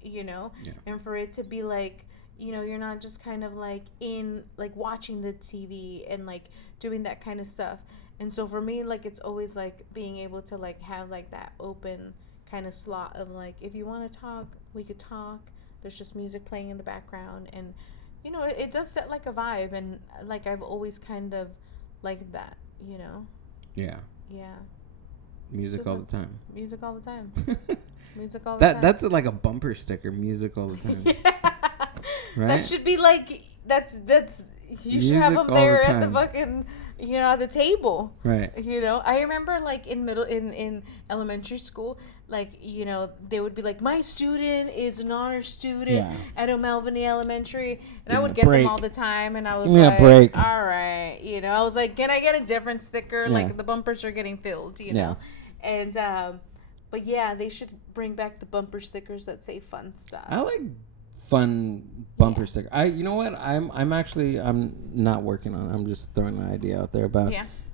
and for it to be like, you're not just kind of like in like watching the TV and like doing that kind of stuff. And so for me, like, it's always like being able to like have like that open kind of slot of like, if you want to talk, we could talk. There's just music playing in the background, and it does set like a vibe, and like I've always kind of liked that, Yeah. Yeah. Music all the time. Music all the time. Music all the time. That's like a bumper sticker. Music all the time. Right? That should be like that's you music should have them there at the fucking at the table. Right. I remember like in elementary school, like they would be like, my student is an honor student at O'Melveny Elementary, and I would get them all the time, and I was like, break. All right, I was like, can I get a different sticker? Like the bumpers are getting filled, know. And but yeah, they should bring back the bumper stickers that say fun stuff. I like fun bumper sticker. You know what? I'm not working on it. I'm just throwing an idea out there about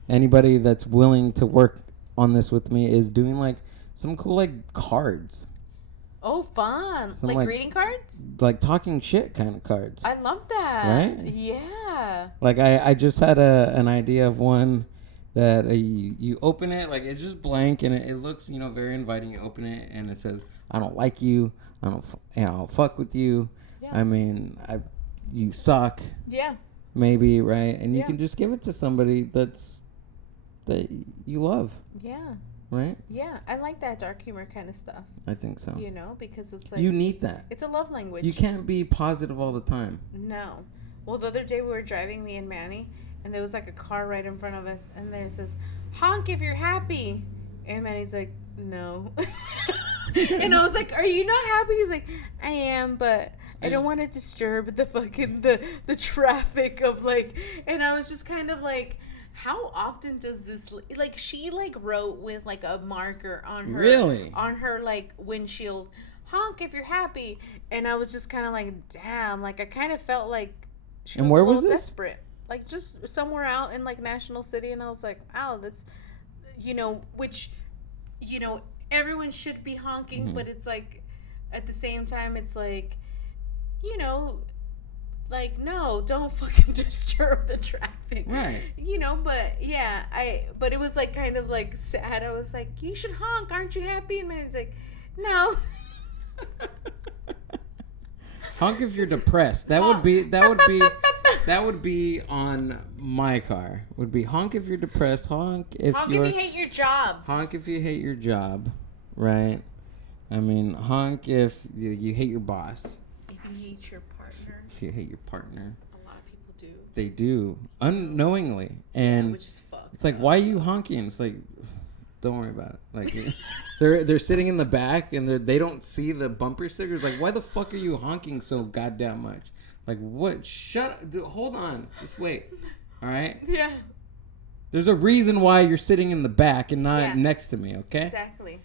anybody that's willing to work on this with me is doing like some cool like cards. Oh, fun. Like greeting cards? Like talking shit kind of cards. I love that. Right? Yeah. Like I just had an idea of one that you open it, like it's just blank and it looks, you know, very inviting. You open it and it says, I don't like you. I don't fuck with you. Yeah. I mean, you suck. Yeah. Maybe, right? And you can just give it to somebody that you love. Yeah. Right? Yeah. I like that dark humor kind of stuff. I think so. You know, because it's like... You need that. It's a love language. You can't be positive all the time. No. Well, the other day we were driving, me and Manny, and there was like a car right in front of us, and there it says, honk if you're happy. And Manny's like, no. And I was like, are you not happy? He's like, I am, but I don't want to disturb the fucking, the traffic of like, and I was just kind of like, how often does this, like, she like wrote with like a marker on her, on her like windshield, honk if you're happy. And I was just kind of like, damn, like I kind of felt like she was a little desperate. Like just somewhere out in like National City, and I was like, wow, that's, you know, which, you know, everyone should be honking, but it's like, at the same time, it's like, you know, like, no, don't fucking disturb the traffic. Right. You know, but yeah, but it was like kind of like sad. I was like, you should honk, aren't you happy? And Manny's like, no. Honk if you're depressed. That would be on my car. Would be honk if you're depressed. Honk if you hate your job. Honk if you hate your job, right? I mean, honk if you hate your boss. If you hate your partner. If you hate your partner. A lot of people do. They do unknowingly, and which is fucked. It's like, why are you honking? It's like, don't worry about it. Like, they're sitting in the back and they don't see the bumper stickers. Like, why the fuck are you honking so goddamn much? Like, what? Shut up. Dude, hold on. Just wait. All right? Yeah. There's a reason why you're sitting in the back and not next to me, okay? Exactly.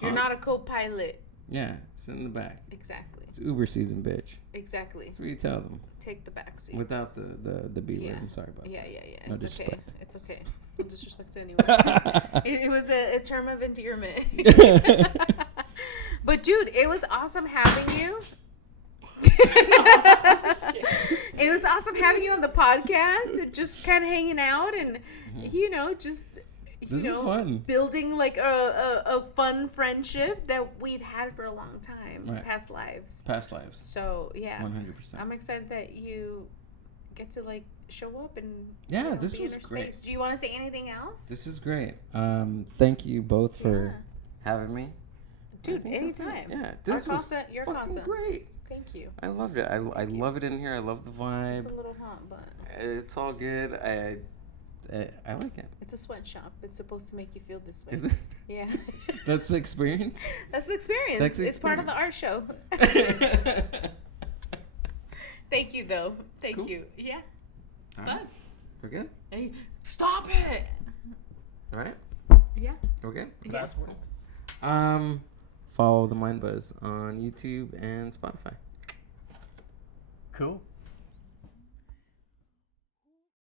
You're not a co-pilot. Yeah, sit in the back. Exactly. It's Uber season, bitch. Exactly. That's what you tell them. Take the back seat. Without the B word. I'm sorry about that. Yeah. No It's disrespect. okay. It's okay. No disrespect to anyone. It was a term of endearment. But, dude, it was awesome having you. It was awesome having you on the podcast and just kind of hanging out and, you know, just... This is fun. Building like a fun friendship that we've had for a long time. Right. Past lives. So, yeah. 100%. I'm excited that you get to like show up and this was great. Space. Do you want to say anything else? This is great. Thank you both for having me. Dude, anytime. Yeah. This was you're fucking great. Thank you. I loved it. I love it in here. I love the vibe. It's a little hot, but... It's all good. I like it. It's a sweatshop. It's supposed to make you feel this way. Is it? Yeah. That's the experience? That's the experience. It's part of the art show. Thank you, though. Thank you. Yeah. All right. We're good? Hey, stop it! All right? Yeah. We're good? Yeah. Follow the Mind Buzz on YouTube and Spotify. Cool.